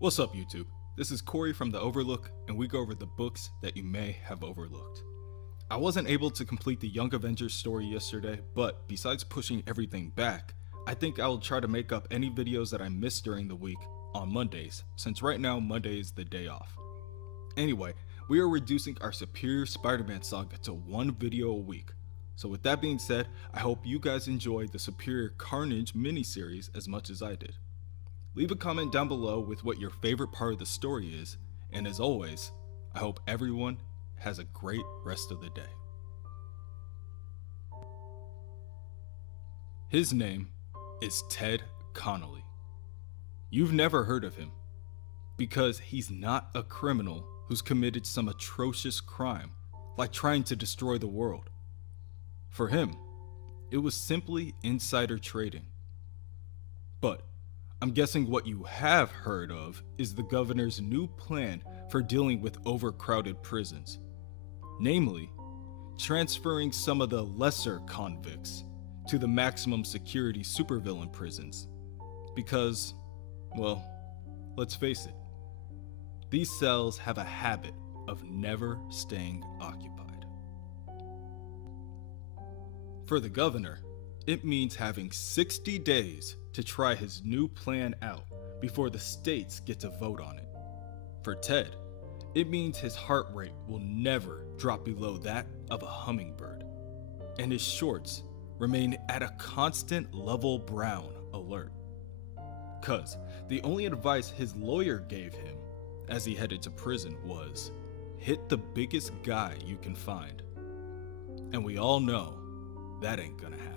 What's up, YouTube? This is Corey from the OverLook, and we go over the books that you may have overlooked. I wasn't able to complete the Young Avengers story yesterday, but besides pushing everything back, I think I will try to make up any videos that I missed during the week on Mondays, since right now Monday is the day off. Anyway, we are reducing our Superior Spider-Man Saga to one video a week. So with that being said, I hope you guys enjoyed the Superior Carnage miniseries as much as I did. Leave a comment down below with what your favorite part of the story is, and as always, I hope everyone has a great rest of the day. His name is Ted Connolly. You've never heard of him, because he's not a criminal who's committed some atrocious crime, like trying to destroy the world. For him, it was simply insider trading. But I'm guessing what you have heard of is the governor's new plan for dealing with overcrowded prisons. Namely, transferring some of the lesser convicts to the maximum security supervillain prisons. Because, well, let's face it, these cells have a habit of never staying occupied. For the governor, it means having 60 days to try his new plan out before the states get to vote on it. For Ted, it means his heart rate will never drop below that of a hummingbird, and his shorts remain at a constant level brown alert. Cause the only advice his lawyer gave him as he headed to prison was, hit the biggest guy you can find. And we all know that ain't gonna happen.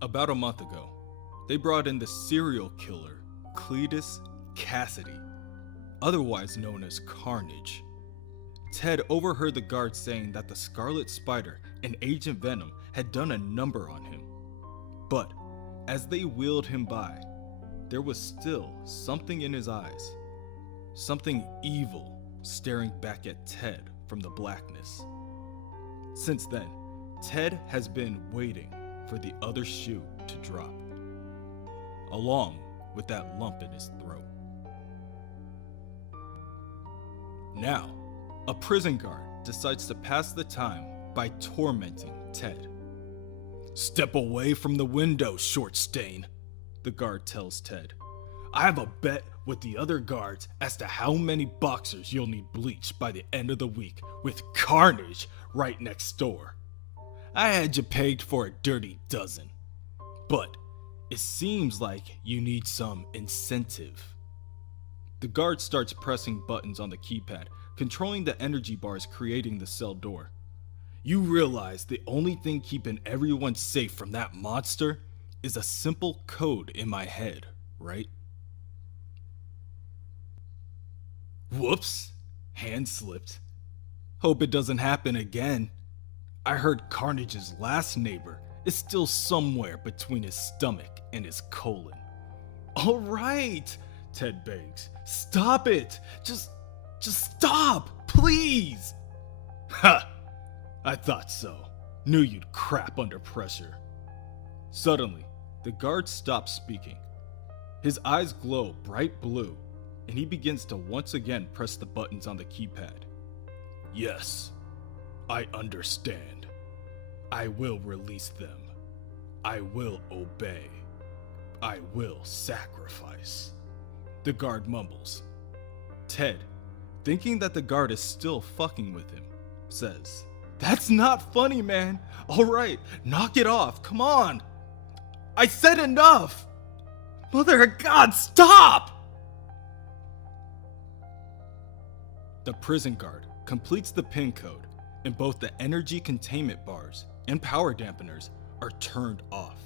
About a month ago, they brought in the serial killer, Cletus Cassidy, otherwise known as Carnage. Ted overheard the guards saying that the Scarlet Spider and Agent Venom had done a number on him. But as they wheeled him by, there was still something in his eyes, something evil staring back at Ted from the blackness. Since then, Ted has been waiting for the other shoe to drop, along with that lump in his throat. Now, a prison guard decides to pass the time by tormenting Ted. "Step away from the window, short stain," the guard tells Ted. "I have a bet with the other guards as to how many boxers you'll need bleached by the end of the week with Carnage right next door. I had you pegged for a dirty dozen, but it seems like you need some incentive." The guard starts pressing buttons on the keypad, controlling the energy bars creating the cell door. You realize the only thing keeping everyone safe from that monster is a simple code in my head, right? Whoops, hand slipped. Hope it doesn't happen again. I heard Carnage's last neighbor is still somewhere between his stomach and his colon. "All right," Ted begs. "Stop it! Just stop, please!" "Ha! I thought so. Knew you'd crap under pressure." Suddenly, the guard stops speaking. His eyes glow bright blue, and he begins to once again press the buttons on the keypad. "Yes, I understand. I will release them. I will obey. I will sacrifice," the guard mumbles. Ted, thinking that the guard is still fucking with him, says, "That's not funny, man. All right, knock it off. Come on. I said enough. Mother of God, stop!" The prison guard completes the pin code, and both the energy containment bars and power dampeners are turned off.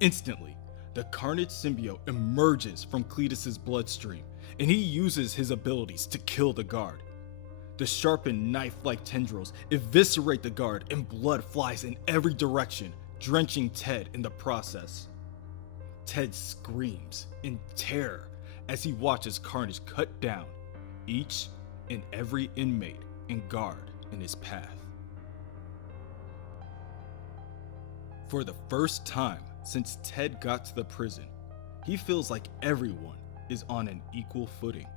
Instantly, the Carnage Symbiote emerges from Cletus's bloodstream, and he uses his abilities to kill the guard. The sharpened knife-like tendrils eviscerate the guard, and blood flies in every direction, drenching Ted in the process. Ted screams in terror as he watches Carnage cut down each and every inmate and guard in his path. For the first time since Ted got to the prison, He feels like everyone is on an equal footing,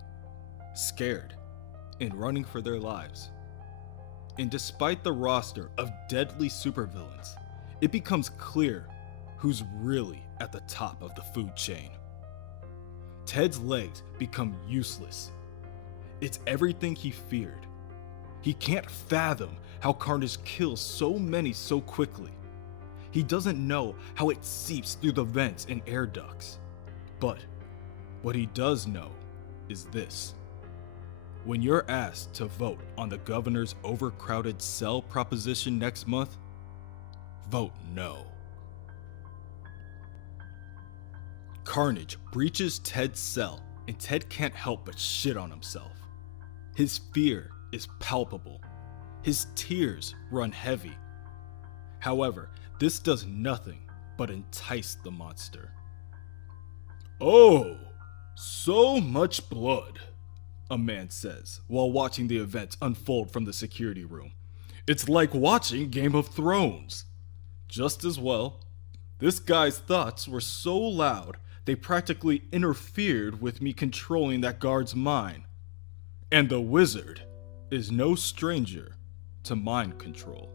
scared and running for their lives. And despite the roster of deadly supervillains, it becomes clear who's really at the top of the food chain. Ted's legs become useless. It's everything he feared. He can't fathom how Carnage kills so many so quickly. He doesn't know how it seeps through the vents and air ducts. But what he does know is this. When you're asked to vote on the governor's overcrowded cell proposition next month, vote no. Carnage breaches Ted's cell, and Ted can't help but shit on himself. His fear is palpable. His tears run heavy. However, this does nothing but entice the monster. "Oh, so much blood," a man says while watching the events unfold from the security room. "It's like watching Game of Thrones." Just as well, this guy's thoughts were so loud they practically interfered with me controlling that guard's mind. And the wizard is no stranger to mind control.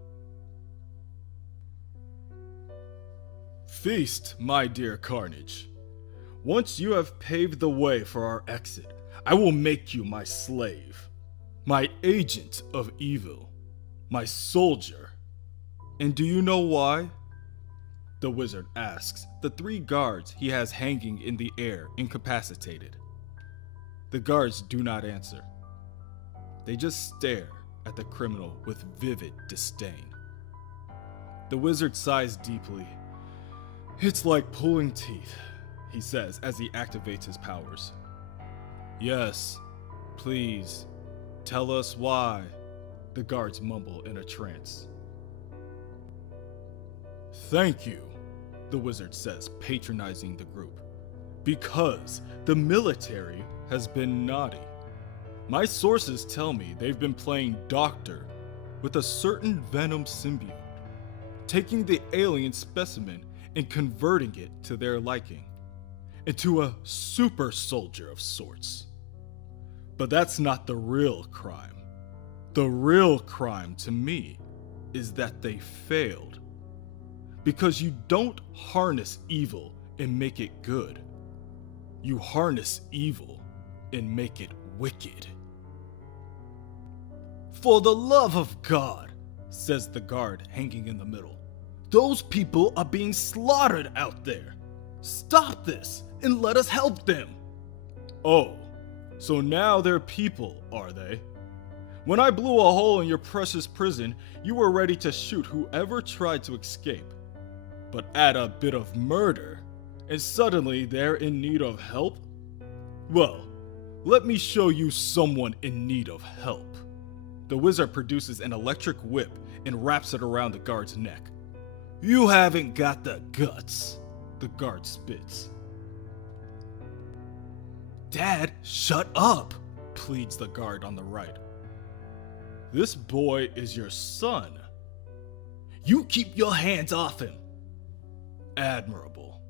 "Feast, my dear Carnage. Once you have paved the way for our exit, I will make you my slave, my agent of evil, my soldier. And do you know why?" The wizard asks the 3 guards he has hanging in the air incapacitated. The guards do not answer. They just stare at the criminal with vivid disdain. The wizard sighs deeply. "It's like pulling teeth," he says as he activates his powers. "Yes, please, tell us why," the guards mumble in a trance. "Thank you," the wizard says, patronizing the group, "because the military has been naughty. My sources tell me they've been playing doctor with a certain venom symbiote, taking the alien specimen and converting it to their liking, into a super soldier of sorts. But that's not the real crime. The real crime to me is that they failed. Because you don't harness evil and make it good. You harness evil and make it wicked." "For the love of God," says the guard hanging in the middle. "Those people are being slaughtered out there. Stop this and let us help them." "Oh, so now they're people, are they? When I blew a hole in your precious prison, you were ready to shoot whoever tried to escape. But add a bit of murder, and suddenly they're in need of help? Well, let me show you someone in need of help." The wizard produces an electric whip and wraps it around the guard's neck. "You haven't got the guts," the guard spits. "Dad, shut up," pleads the guard on the right. "This boy is your son." "You keep your hands off him." "Admirable.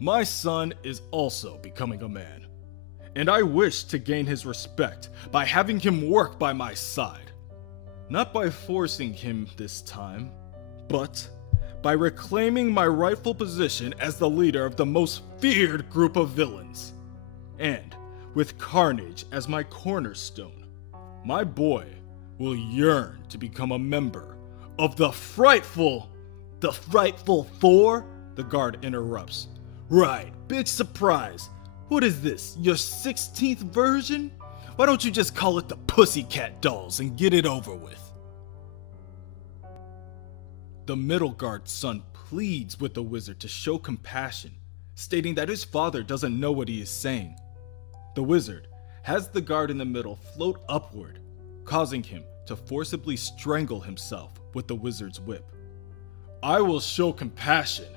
My son is also becoming a man, and I wish to gain his respect by having him work by my side. Not by forcing him this time, but by reclaiming my rightful position as the leader of the most feared group of villains. And with Carnage as my cornerstone, my boy will yearn to become a member of the Frightful Four?" The guard interrupts. "Right, big surprise. What is this, your 16th version? Why don't you just call it the Pussycat Dolls and get it over with?" The middle guard's son pleads with the wizard to show compassion, stating that his father doesn't know what he is saying. The wizard has the guard in the middle float upward, causing him to forcibly strangle himself with the wizard's whip. "I will show compassion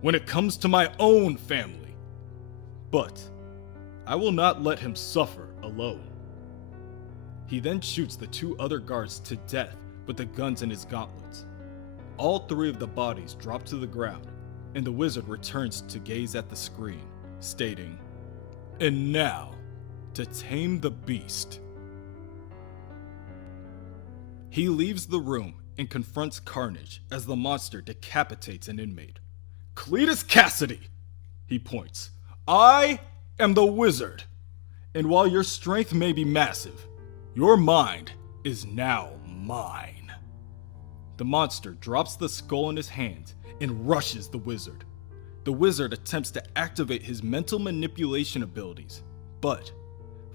when it comes to my own family, but I will not let him suffer alone." He then shoots the 2 other guards to death with the guns in his gauntlets. All 3 of the bodies drop to the ground, and the wizard returns to gaze at the screen, stating, "And now, to tame the beast." He leaves the room and confronts Carnage as the monster decapitates an inmate. "Cletus Cassidy," he points, "I am the wizard, and while your strength may be massive, your mind is now mine." The monster drops the skull in his hand and rushes the wizard. The wizard attempts to activate his mental manipulation abilities, but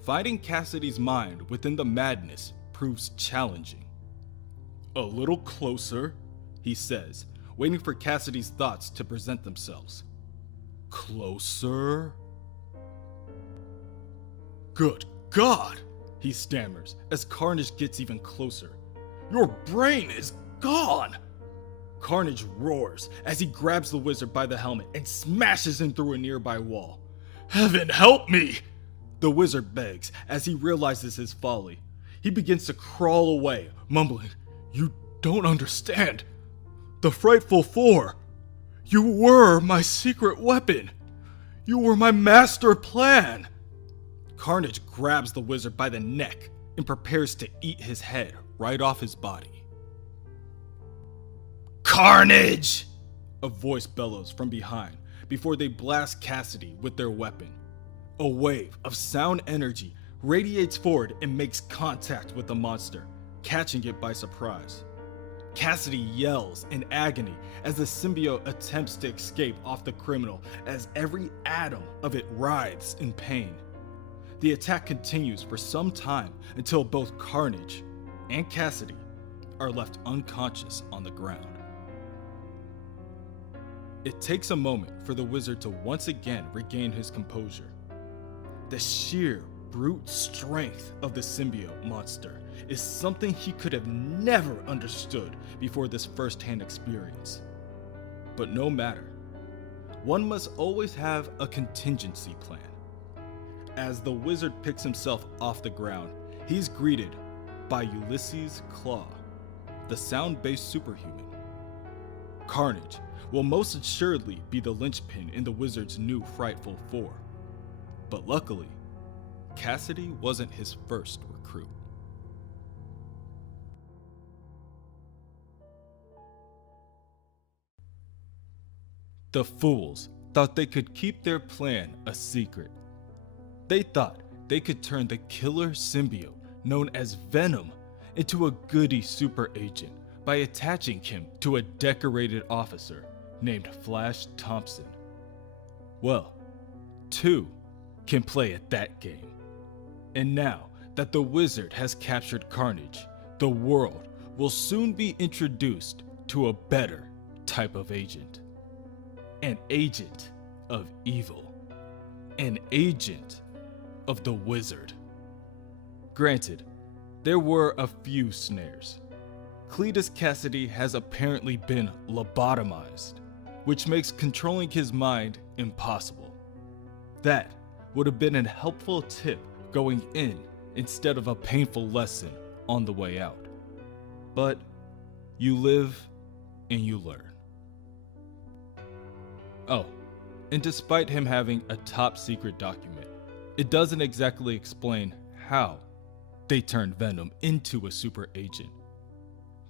finding Cassidy's mind within the madness proves challenging. "A little closer," he says, waiting for Cassidy's thoughts to present themselves. "Closer?" "Good God," he stammers as Carnage gets even closer. "Your brain is gone!" Carnage roars as he grabs the wizard by the helmet and smashes him through a nearby wall. "Heaven help me!" the wizard begs as he realizes his folly. He begins to crawl away, mumbling, "You don't understand. The Frightful Four. You were my secret weapon. You were my master plan." Carnage grabs the wizard by the neck and prepares to eat his head right off his body. "Carnage!" a voice bellows from behind before they blast Cassidy with their weapon. A wave of sound energy radiates forward and makes contact with the monster, catching it by surprise. Cassidy yells in agony as the symbiote attempts to escape off the criminal as every atom of it writhes in pain. The attack continues for some time until both Carnage and Cassidy are left unconscious on the ground. It takes a moment for the wizard to once again regain his composure. The sheer brute strength of the symbiote monster is something he could have never understood before this first-hand experience. But no matter, one must always have a contingency plan. As the wizard picks himself off the ground, he's greeted by Ulysses Claw, the sound-based superhuman. Carnage will most assuredly be the linchpin in the wizard's new Frightful Four. But luckily, Cassidy wasn't his first recruit. The fools thought they could keep their plan a secret. They thought they could turn the killer symbiote known as Venom into a goody super agent by attaching him to a decorated officer named Flash Thompson. Well, two can play at that game. And now that the wizard has captured Carnage, the world will soon be introduced to a better type of agent. An agent of evil. An agent of the wizard. Granted, there were a few snares. Cletus Cassidy has apparently been lobotomized, which makes controlling his mind impossible. That would have been a helpful tip going in instead of a painful lesson on the way out. But you live and you learn. Oh, and despite him having a top secret document, it doesn't exactly explain how they turned Venom into a super agent.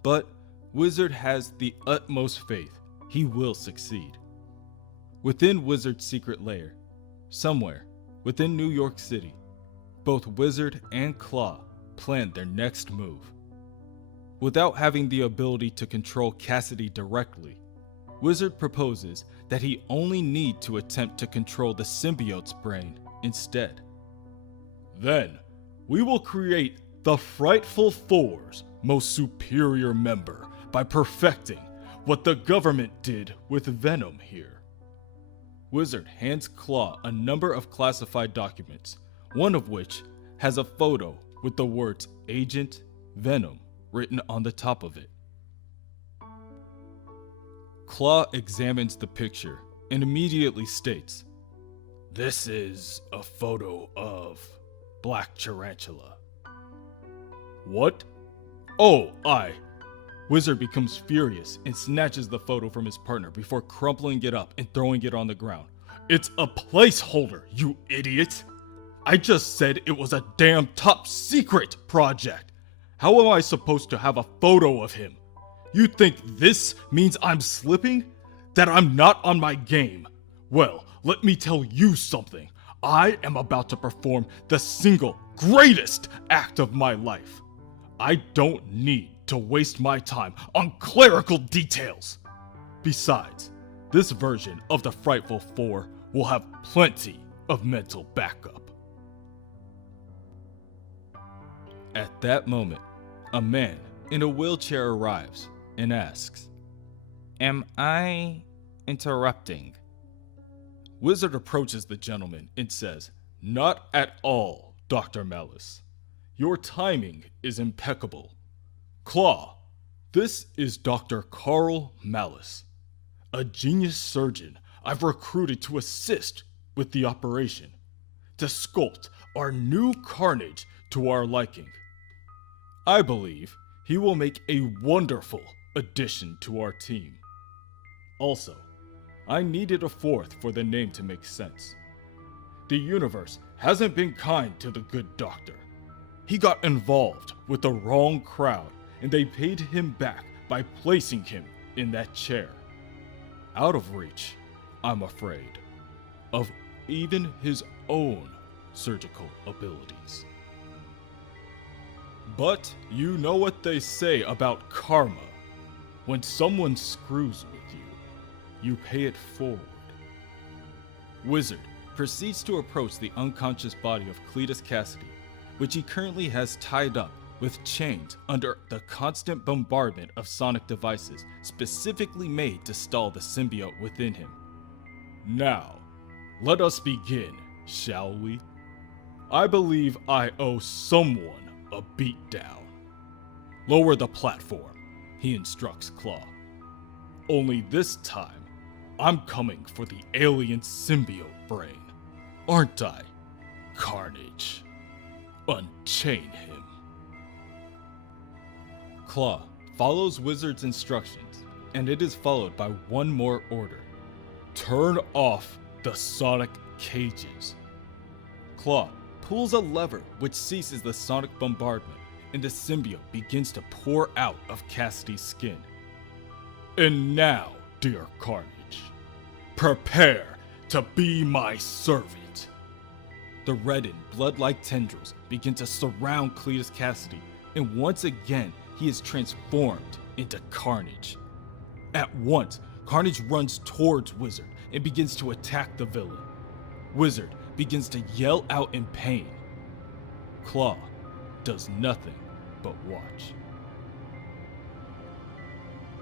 But Wizard has the utmost faith he will succeed. Within Wizard's secret lair, somewhere within New York City, both Wizard and Claw plan their next move. Without having the ability to control Cassidy directly, Wizard proposes that he only need to attempt to control the symbiote's brain instead. Then, we will create the Frightful Four's most superior member by perfecting what the government did with Venom here. Wizard hands Claw a number of classified documents, one of which has a photo with the words Agent Venom written on the top of it. Claw examines the picture and immediately states, "This is a photo of Black Tarantula." "What? Oh, Wizard becomes furious and snatches the photo from his partner before crumpling it up and throwing it on the ground. It's a placeholder, you idiot! I just said it was a damn top secret project! How am I supposed to have a photo of him? You think this means I'm slipping? That I'm not on my game? Well, let me tell you something. I am about to perform the single greatest act of my life. I don't need to waste my time on clerical details. Besides, this version of the Frightful Four will have plenty of mental backup. At that moment, a man in a wheelchair arrives and asks, "Am I interrupting?" Wizard approaches the gentleman and says, "Not at all, Dr. Malice. Your timing is impeccable. Claw, this is Dr. Carl Malice, a genius surgeon I've recruited to assist with the operation, to sculpt our new Carnage to our liking. I believe he will make a wonderful addition to our team. Also, I needed a fourth for the name to make sense. The universe hasn't been kind to the good doctor. He got involved with the wrong crowd, and they paid him back by placing him in that chair. Out of reach, I'm afraid, of even his own surgical abilities. But you know what they say about karma. When someone screws with you, you pay it forward." Wizard proceeds to approach the unconscious body of Cletus Cassidy, which he currently has tied up with chains under the constant bombardment of sonic devices specifically made to stall the symbiote within him. "Now, let us begin, shall we? I believe I owe someone a beatdown. Lower the platform," he instructs Claw. "Only this time, I'm coming for the alien symbiote brain. Aren't I, Carnage? Unchain him." Claw follows Wizard's instructions, and it is followed by one more order. "Turn off the sonic cages." Claw pulls a lever which ceases the sonic bombardment, and the symbiote begins to pour out of Cassidy's skin. "And now, dear Carnage, prepare to be my servant." The reddened, blood-like tendrils begin to surround Cletus Cassidy, and once again, he is transformed into Carnage. At once, Carnage runs towards Wizard and begins to attack the villain. Wizard begins to yell out in pain. Claw does nothing but watch.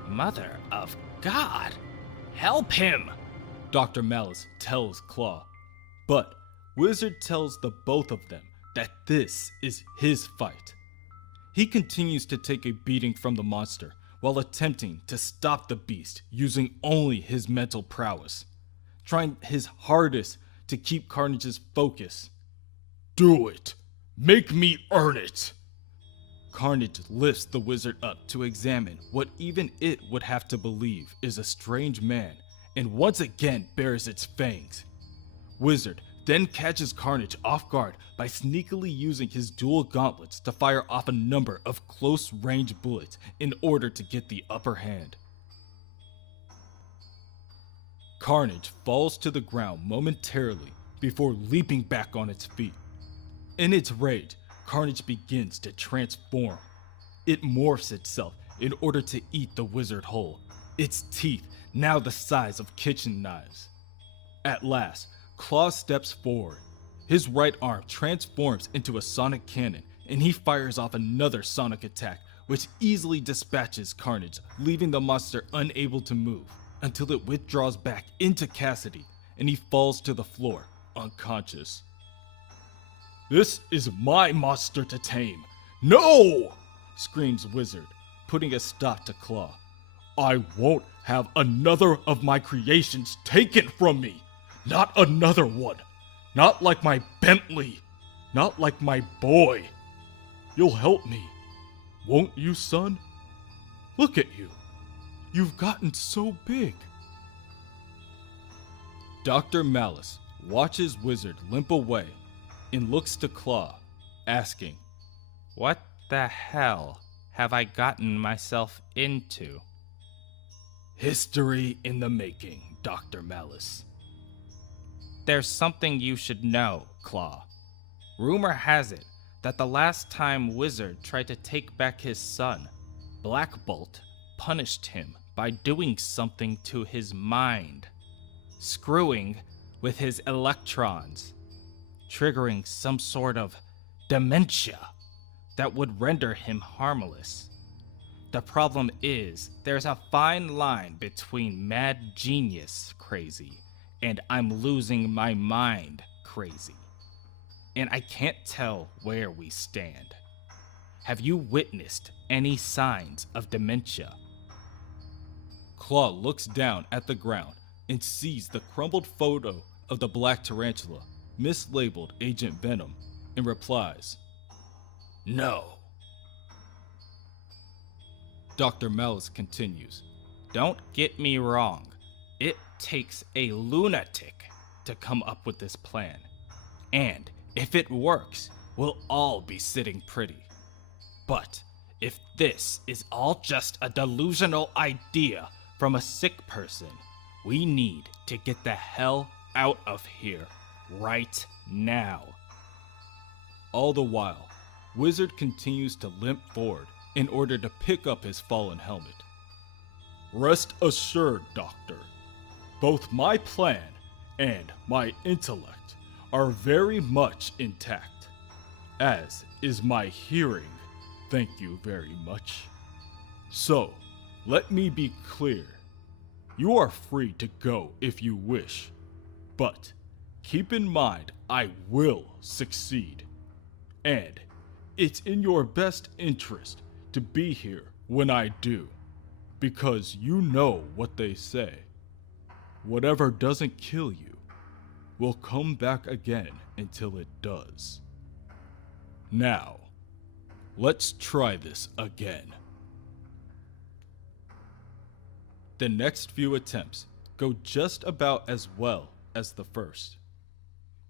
"Mother of God, help him!" Dr. Malice tells Claw, but Wizard tells the both of them that this is his fight. He continues to take a beating from the monster while attempting to stop the beast using only his mental prowess, trying his hardest to keep Carnage's focus. "Do it! Make me earn it!" Carnage lifts the wizard up to examine what even it would have to believe is a strange man, and once again bares its fangs. Wizard then catches Carnage off guard by sneakily using his dual gauntlets to fire off a number of close-range bullets in order to get the upper hand. Carnage falls to the ground momentarily before leaping back on its feet. In its rage, Carnage begins to transform. It morphs itself in order to eat the wizard whole, its teeth now the size of kitchen knives. At last, Claw steps forward. His right arm transforms into a sonic cannon, and he fires off another sonic attack, which easily dispatches Carnage, leaving the monster unable to move, until it withdraws back into Cassidy, and he falls to the floor, unconscious. "This is my monster to tame! No!" screams Wizard, putting a stop to Claw. "I won't have another of my creations taken from me! Not another one! Not like my Bentley! Not like my boy! You'll help me, won't you, son? Look at you! You've gotten so big!" Dr. Malice watches Wizard limp away and looks to Claw, asking, What the hell have I gotten myself into? History in the making, Dr. Malice. There's something you should know, Claw. Rumor has it that the last time Wizard tried to take back his son, Black Bolt punished him by doing something to his mind, screwing with his electrons, triggering some sort of dementia that would render him harmless. The problem is, there's a fine line between mad genius crazy and I'm losing my mind crazy. And I can't tell where we stand. Have you witnessed any signs of dementia? Claw looks down at the ground and sees the crumbled photo of the black tarantula, mislabeled Agent Venom, and replies, No. Dr. Malice continues, Don't get me wrong. It takes a lunatic to come up with this plan. And if it works, we'll all be sitting pretty. But if this is all just a delusional idea from a sick person, we need to get the hell out of here right now. All the while, Wizard continues to limp forward in order to pick up his fallen helmet. Rest assured, Doctor. Both my plan and my intellect are very much intact, as is my hearing, thank you very much. So, let me be clear. You are free to go if you wish, but keep in mind I will succeed. And it's in your best interest to be here when I do, because you know what they say. Whatever doesn't kill you will come back again until it does. Now, let's try this again. The next few attempts go just about as well as the first.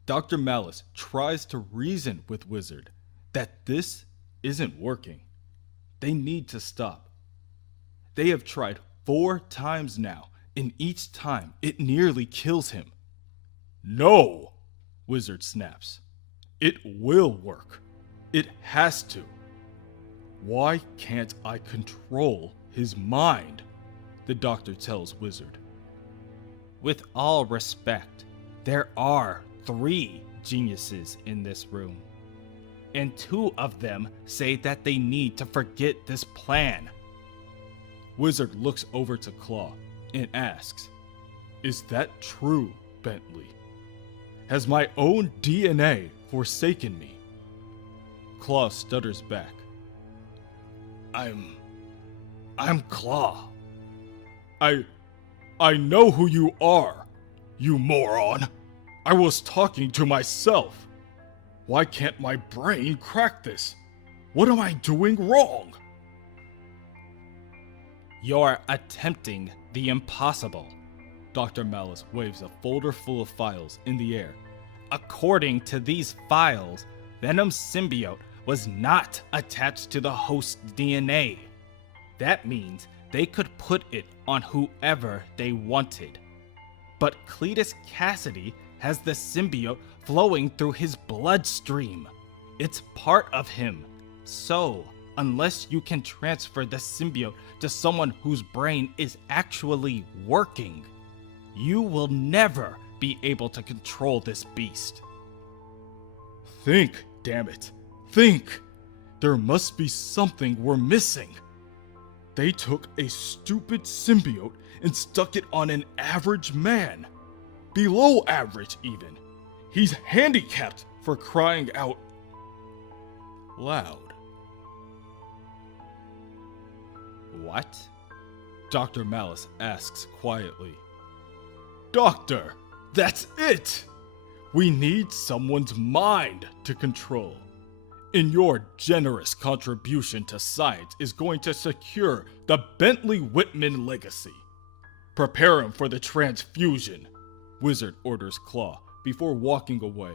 Dr. Malice tries to reason with Wizard that this isn't working. They need to stop. They have tried 4 times now, and each time it nearly kills him. No, Wizard snaps. It will work. It has to. Why can't I control his mind? The doctor tells Wizard. With all respect, there are 3 geniuses in this room. And 2 of them say that they need to forget this plan. Wizard looks over to Claw and asks, Is that true, Bentley? Has my own DNA forsaken me? Claw stutters back. I'm Claw. I know who you are, you moron. I was talking to myself. Why can't my brain crack this? What am I doing wrong? You're attempting the impossible. Dr. Malice waves a folder full of files in the air. According to these files, Venom's symbiote was not attached to the host's DNA. That means they could put it on whoever they wanted. But Cletus Cassidy has the symbiote flowing through his bloodstream. It's part of him. So, unless you can transfer the symbiote to someone whose brain is actually working, you will never be able to control this beast. Think, damn it. Think! There must be something we're missing. They took a stupid symbiote and stuck it on an average man. Below average, even. He's handicapped for crying out loud. What? Dr. Malice asks quietly. Doctor, that's it! We need someone's mind to control. And your generous contribution to science is going to secure the Bentley Whitman legacy. Prepare him for the transfusion. Wizard orders Claw before walking away.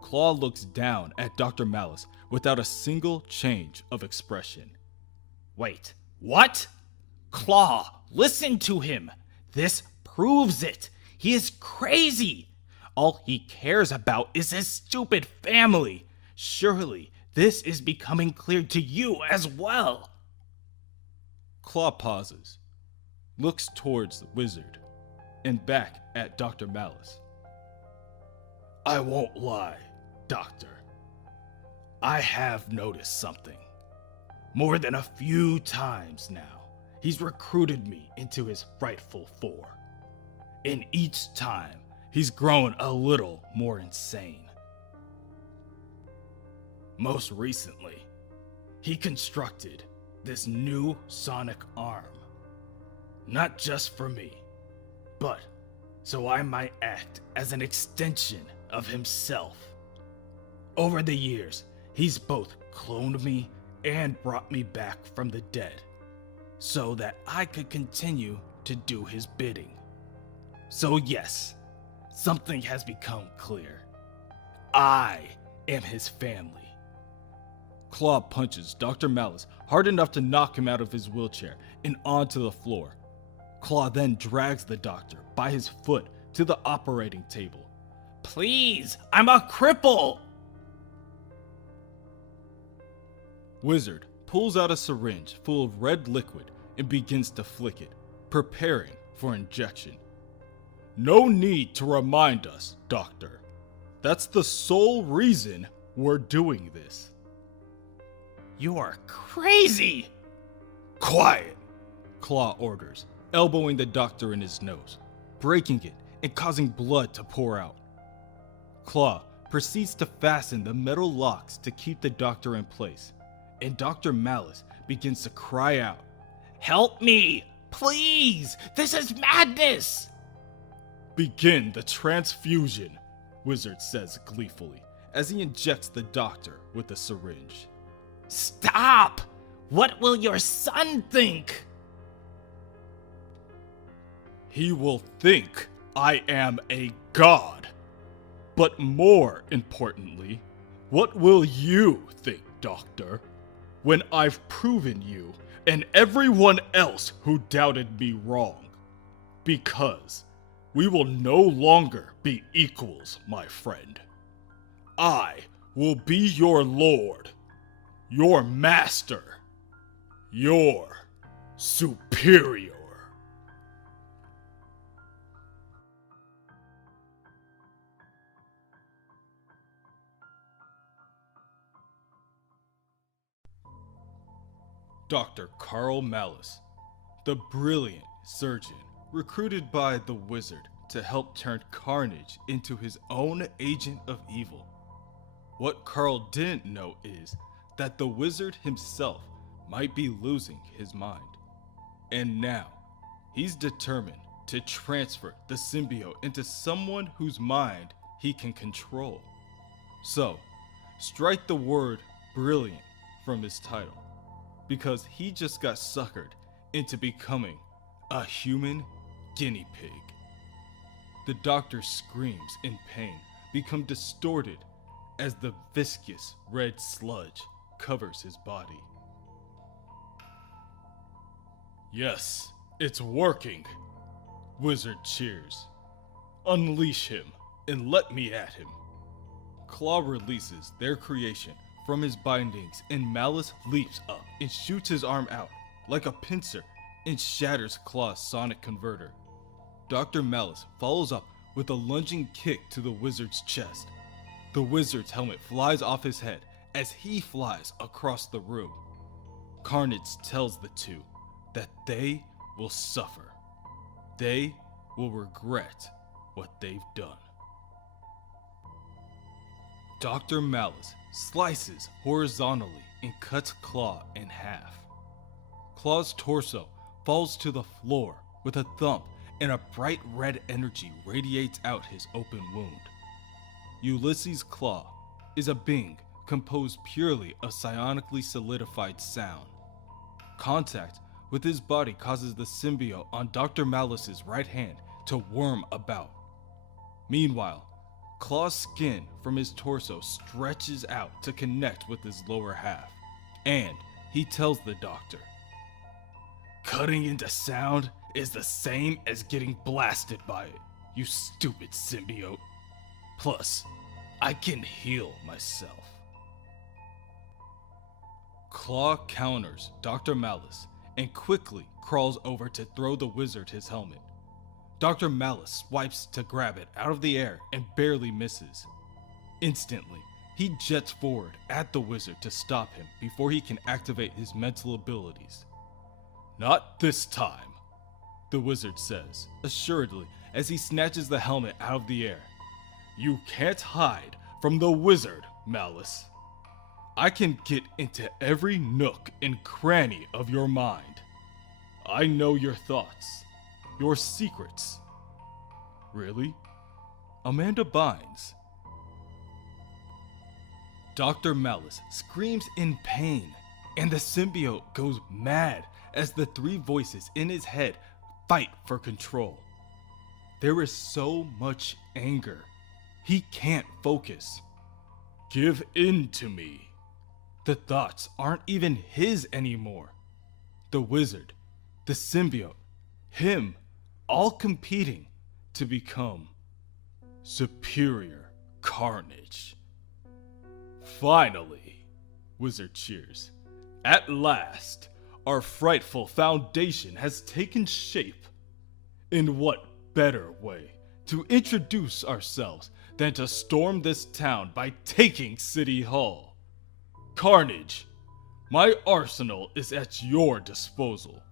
Claw looks down at Dr. Malice without a single change of expression. Wait, what? Claw, listen to him. This proves it. He is crazy. All he cares about is his stupid family. Surely this is becoming clear to you as well. Claw pauses, looks towards the wizard, and back at Dr. Malice. I won't lie, Doctor. I have noticed something. More than a few times now, he's recruited me into his frightful four. And each time, he's grown a little more insane. Most recently, he constructed this new sonic arm. Not just for me, but so I might act as an extension of himself. Over the years, he's both cloned me and brought me back from the dead, so that I could continue to do his bidding. So yes, something has become clear. I am his family. Claw punches Dr. Malice hard enough to knock him out of his wheelchair and onto the floor. Claw then drags the doctor by his foot to the operating table. Please, I'm a cripple! Wizard pulls out a syringe full of red liquid and begins to flick it, preparing for injection. No need to remind us, Doctor. That's the sole reason we're doing this. You are crazy! Quiet, Claw orders, elbowing the doctor in his nose, breaking it and causing blood to pour out. Claw proceeds to fasten the metal locks to keep the doctor in place, and Dr. Malice begins to cry out, Help me! Please! This is madness! Begin the transfusion, Wizard says gleefully, as he injects the doctor with a syringe. Stop! What will your son think? He will think I am a god. But more importantly, what will you think, Doctor, when I've proven you and everyone else who doubted me wrong? Because we will no longer be equals, my friend. I will be your lord, your master, your superior. Dr. Carl Malice, the brilliant surgeon recruited by the wizard to help turn Carnage into his own agent of evil. What Carl didn't know is that the wizard himself might be losing his mind. And now, he's determined to transfer the symbiote into someone whose mind he can control. So, strike the word brilliant from his title, because he just got suckered into becoming a human guinea pig. The doctor's screams in pain become distorted as the viscous red sludge covers his body. Yes, it's working, Wizard cheers. Unleash him and let me at him. Claw releases their creation from his bindings, and Malice leaps up and shoots his arm out like a pincer and shatters Claw's sonic converter. Dr. Malice follows up with a lunging kick to the wizard's chest. The wizard's helmet flies off his head as he flies across the room. Carnage tells the two that they will suffer. They will regret what they've done. Dr. Malice slices horizontally and cuts Claw in half. Claw's torso falls to the floor with a thump, and a bright red energy radiates out his open wound. Ulysses' Claw is a being composed purely of psionically solidified sound. Contact with his body causes the symbiote on Dr. Malice's right hand to worm about, Meanwhile, Claw's skin from his torso stretches out to connect with his lower half, and he tells the doctor, "Cutting into sound is the same as getting blasted by it, you stupid symbiote. Plus, I can heal myself." Claw counters Dr. Malice and quickly crawls over to throw the wizard his helmet. Dr. Malice swipes to grab it out of the air and barely misses. Instantly, he jets forward at the wizard to stop him before he can activate his mental abilities. "Not this time," the wizard says, assuredly, as he snatches the helmet out of the air. "You can't hide from the wizard, Malice. I can get into every nook and cranny of your mind. I know your thoughts, your secrets." Really? Amanda Bynes. Dr. Malice screams in pain, and the symbiote goes mad as the three voices in his head fight for control. There is so much anger, he can't focus. "Give in to me." The thoughts aren't even his anymore. The wizard, the symbiote, him, all competing to become superior Carnage. "Finally," Wizard cheers. "At last, our frightful foundation has taken shape. In what better way to introduce ourselves than to storm this town by taking City Hall? Carnage, my arsenal is at your disposal.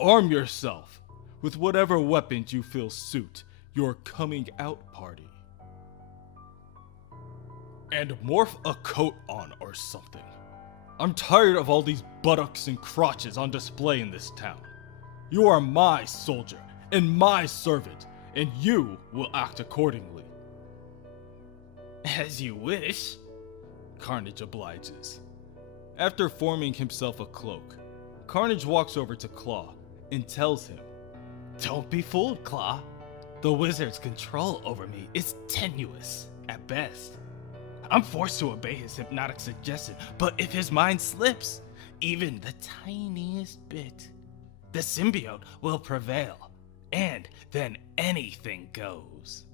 Arm yourself with whatever weapons you feel suit your coming out party. And morph a coat on or something. I'm tired of all these buttocks and crotches on display in this town. You are my soldier and my servant, and you will act accordingly." As you wish, Carnage obliges. After forming himself a cloak, Carnage walks over to Claw and tells him, "Don't be fooled, Claw. The wizard's control over me is tenuous at best. I'm forced to obey his hypnotic suggestion, but if his mind slips, even the tiniest bit, the symbiote will prevail, and then anything goes."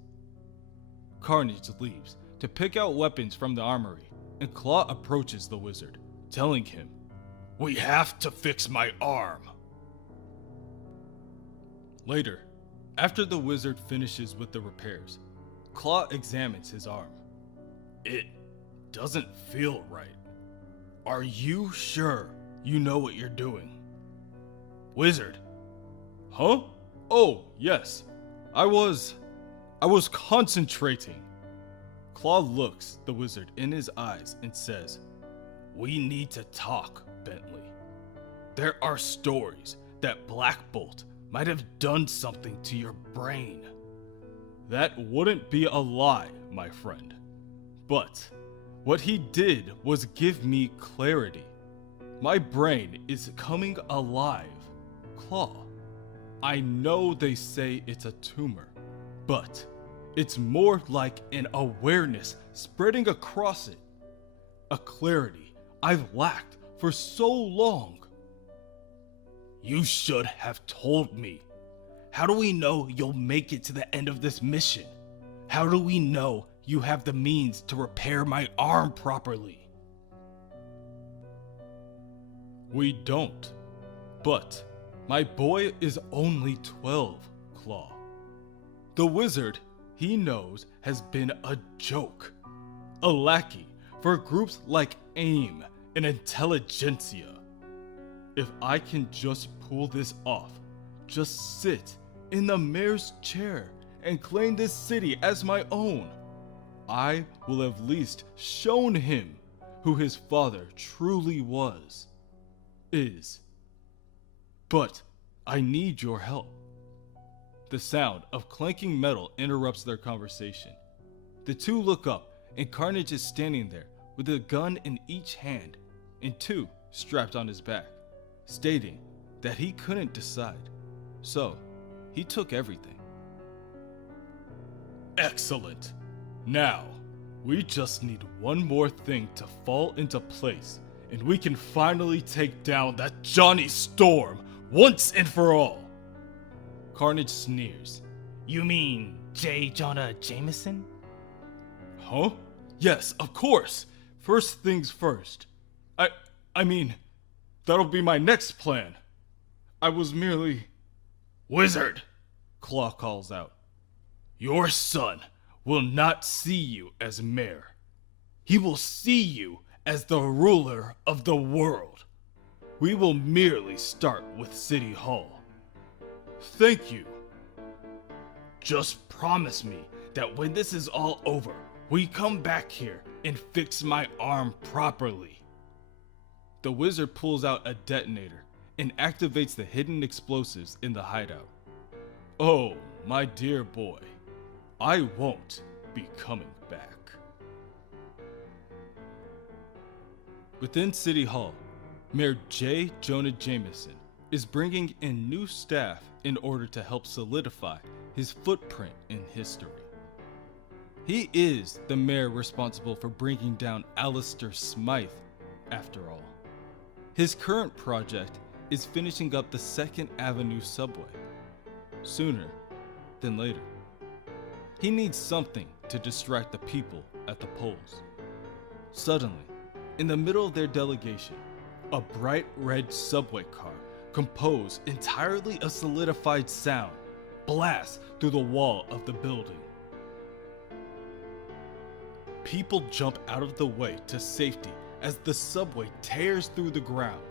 Carnage leaves to pick out weapons from the armory, and Claw approaches the wizard, telling him, "We have to fix my arm." Later, after the wizard finishes with the repairs, Claw examines his arm. "It doesn't feel right. Are you sure you know what you're doing?" "Wizard? Huh? Oh, yes. I was concentrating." Claw looks the wizard in his eyes and says, "We need to talk, Bentley. There are stories that Black Bolt might have done something to your brain. That wouldn't be a lie, my friend. But what he did was give me clarity. My brain is coming alive. Claw, I know they say it's a tumor, but it's more like an awareness spreading across it. A clarity I've lacked for so long." "You should have told me. How do we know you'll make it to the end of this mission? How do we know you have the means to repair my arm properly?" "We don't. But my boy is only 12, Claw. The wizard, he knows, has been a joke. A lackey for groups like AIM and Intelligentsia. If I can just pull this off, just sit in the mayor's chair and claim this city as my own, I will have at least shown him who his father truly is. But I need your help." The sound of clanking metal interrupts their conversation. The two look up, and Carnage is standing there with a gun in each hand and two strapped on his back, stating that he couldn't decide, so he took everything. Excellent. Now, we just need one more thing to fall into place, and we can finally take down that Johnny Storm once and for all. Carnage sneers. You mean J. Jonah Jameson? Huh? Yes, of course. First things first. I mean, that'll be my next plan. I was merely... Wizard, Claw calls out. Your son will not see you as mayor. He will see you as the ruler of the world. We will merely start with City Hall. Thank you. Just promise me that when this is all over, we come back here and fix my arm properly. The wizard pulls out a detonator and activates the hidden explosives in the hideout. Oh, my dear boy, I won't be coming back. Within City Hall, Mayor J. Jonah Jameson is bringing in new staff in order to help solidify his footprint in history. He is the mayor responsible for bringing down Alistair Smythe, after all. His current project is finishing up the 2nd Avenue subway. Sooner than later. He needs something to distract the people at the polls. Suddenly, in the middle of their delegation, a bright red subway car, composed entirely of solidified sound, blasts through the wall of the building. People jump out of the way to safety as the subway tears through the ground.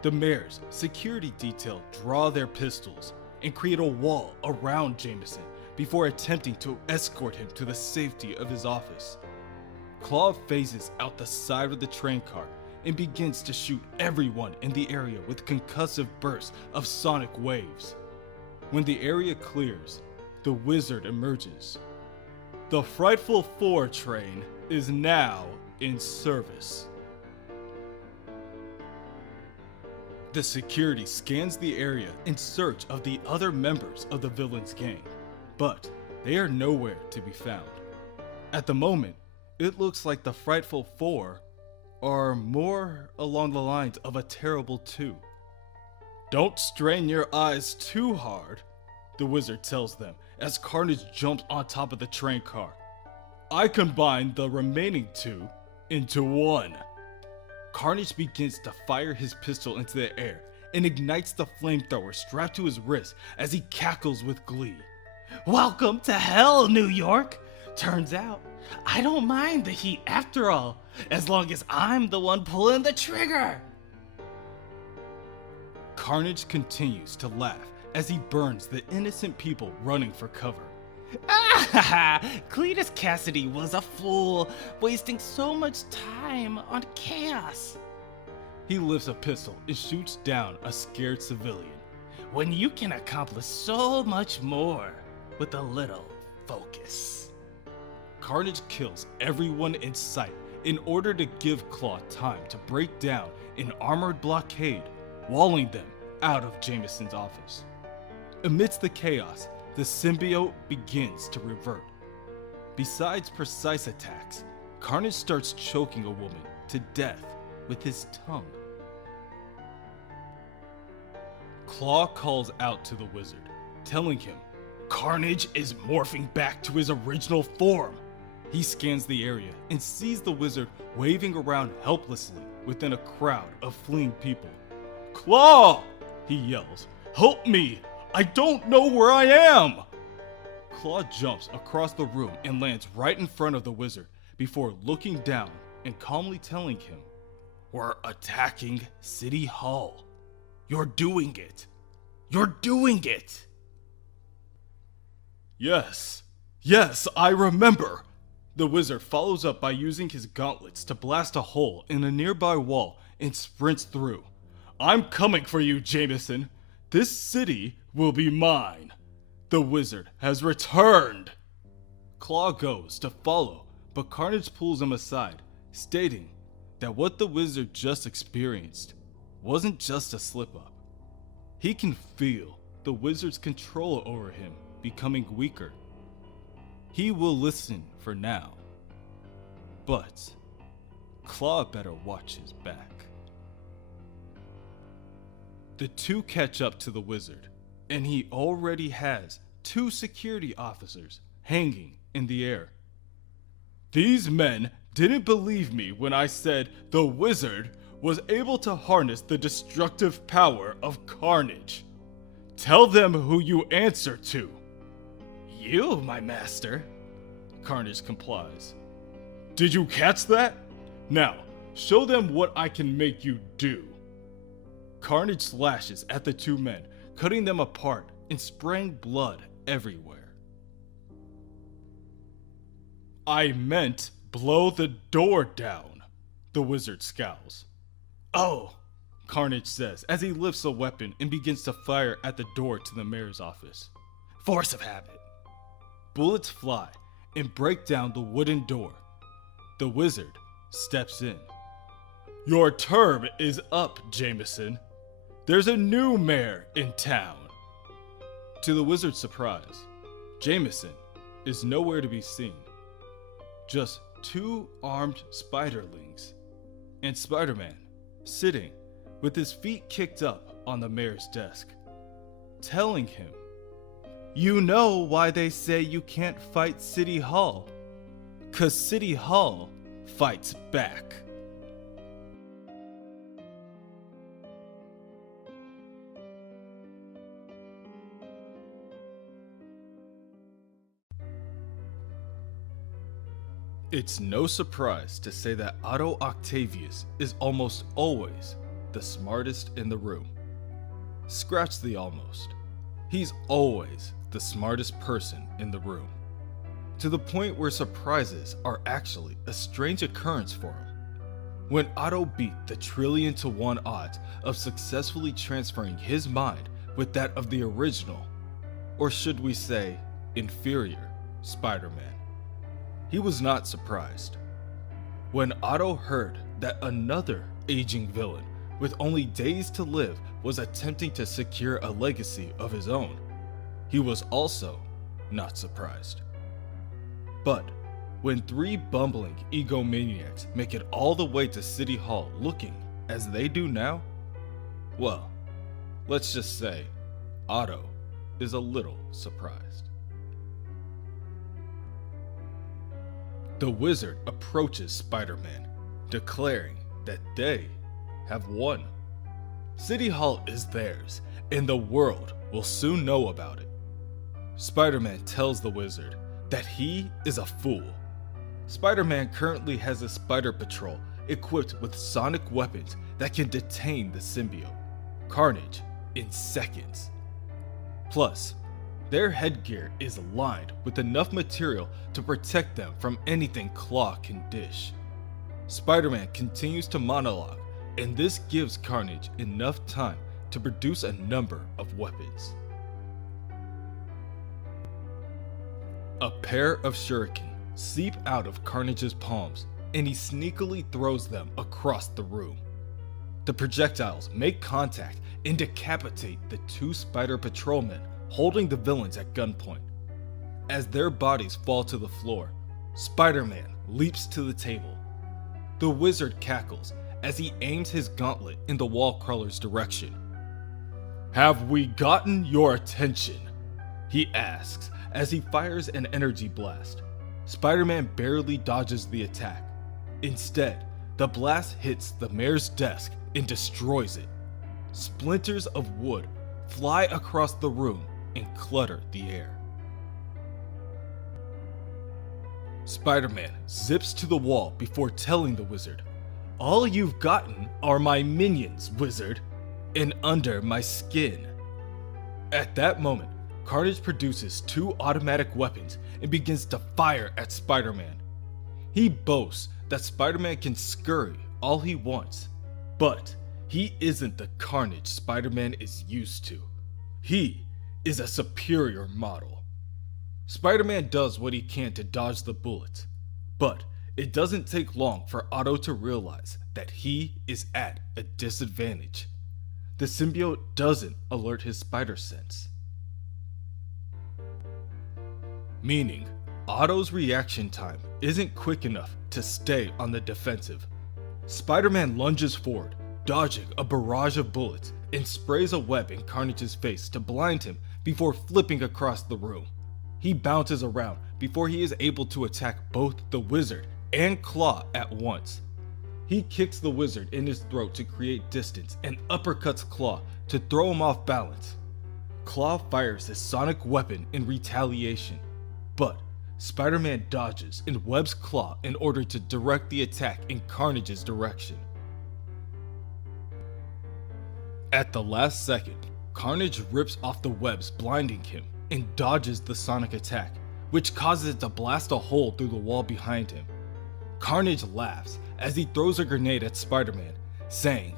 The mayor's security detail draw their pistols and create a wall around Jameson before attempting to escort him to the safety of his office. Claw phases out the side of the train car and begins to shoot everyone in the area with concussive bursts of sonic waves. When the area clears, the wizard emerges. The Frightful Four train is now in service. The security scans the area in search of the other members of the villain's gang, but they are nowhere to be found. At the moment, it looks like the Frightful Four are more along the lines of a Terrible Two. Don't strain your eyes too hard, the wizard tells them as Carnage jumps on top of the train car. I combine the remaining two into one. Carnage begins to fire his pistol into the air and ignites the flamethrower strapped to his wrist as he cackles with glee. Welcome to hell, New York! Turns out, I don't mind the heat after all, as long as I'm the one pulling the trigger! Carnage continues to laugh as he burns the innocent people running for cover. Ah, Cletus Cassidy was a fool, wasting so much time on chaos. He lifts a pistol and shoots down a scared civilian. When you can accomplish so much more with a little focus. Carnage kills everyone in sight in order to give Claw time to break down an armored blockade, walling them out of Jameson's office. Amidst the chaos, the symbiote begins to revert. Besides precise attacks, Carnage starts choking a woman to death with his tongue. Claw calls out to the wizard, telling him Carnage is morphing back to his original form. He scans the area and sees the wizard waving around helplessly within a crowd of fleeing people. Claw! He yells. Help me! I don't know where I am! Claw jumps across the room and lands right in front of the wizard before looking down and calmly telling him, We're attacking City Hall. You're doing it. You're doing it! Yes, I remember. The wizard follows up by using his gauntlets to blast a hole in a nearby wall and sprints through. I'm coming for you, Jameson. This city will be mine. The wizard has returned. Claw goes to follow, but Carnage pulls him aside, stating that what the wizard just experienced wasn't just a slip-up. He can feel the wizard's control over him becoming weaker. He will listen for now. But Claw better watch his back. The two catch up to the wizard, and he already has 2 security officers hanging in the air. These men didn't believe me when I said the wizard was able to harness the destructive power of Carnage. Tell them who you answer to. You, my master. Carnage complies. Did you catch that? Now, show them what I can make you do. Carnage slashes at the 2 men, cutting them apart and spraying blood everywhere. I meant blow the door down, the wizard scowls. Oh, Carnage says as he lifts a weapon and begins to fire at the door to the mayor's office. Force of habit. Bullets fly and break down the wooden door. The wizard steps in. Your term is up, Jameson. There's a new mayor in town. To the wizard's surprise, Jameson is nowhere to be seen. Just 2 armed spiderlings and Spider-Man sitting with his feet kicked up on the mayor's desk, telling him, "You know why they say you can't fight City Hall? 'Cause City Hall fights back." It's no surprise to say that Otto Octavius is almost always the smartest in the room. Scratch the almost. He's always the smartest person in the room. To the point where surprises are actually a strange occurrence for him. When Otto beat the 1,000,000,000,000 to 1 odds of successfully transferring his mind with that of the original, or should we say, inferior, Spider-Man, he was not surprised. When Otto heard that another aging villain with only days to live was attempting to secure a legacy of his own, he was also not surprised. But when 3 bumbling egomaniacs make it all the way to City Hall looking as they do now, well, let's just say Otto is a little surprised. The wizard approaches Spider-Man, declaring that they have won. City Hall is theirs, and the world will soon know about it. Spider-Man tells the wizard that he is a fool. Spider-Man currently has a spider patrol equipped with sonic weapons that can detain the symbiote, Carnage, in seconds. Plus, their headgear is lined with enough material to protect them from anything Claw can dish. Spider-Man continues to monologue, and this gives Carnage enough time to produce a number of weapons. A pair of shuriken seep out of Carnage's palms, and he sneakily throws them across the room. The projectiles make contact and decapitate the 2 spider patrolmen holding the villains at gunpoint. As their bodies fall to the floor, Spider-Man leaps to the table. The wizard cackles as he aims his gauntlet in the wall crawler's direction. "Have we gotten your attention?" he asks as he fires an energy blast. Spider-Man barely dodges the attack. Instead, the blast hits the mayor's desk and destroys it. Splinters of wood fly across the room and clutter the air. Spider-Man zips to the wall before telling the wizard, "All you've gotten are my minions, wizard, and under my skin." At that moment, Carnage produces 2 automatic weapons and begins to fire at Spider-Man. He boasts that Spider-Man can scurry all he wants, but he isn't the Carnage Spider-Man is used to. He is a superior model. Spider-Man does what he can to dodge the bullets, but it doesn't take long for Otto to realize that he is at a disadvantage. The symbiote doesn't alert his spider sense, meaning Otto's reaction time isn't quick enough to stay on the defensive. Spider-Man lunges forward, dodging a barrage of bullets, and sprays a web in Carnage's face to blind him before flipping across the room. He bounces around before he is able to attack both the Wizard and Claw at once. He kicks the Wizard in his throat to create distance and uppercuts Claw to throw him off balance. Claw fires his sonic weapon in retaliation, but Spider-Man dodges and webs Claw in order to direct the attack in Carnage's direction. At the last second, Carnage rips off the webs blinding him and dodges the sonic attack, which causes it to blast a hole through the wall behind him. Carnage laughs as he throws a grenade at Spider-Man, saying,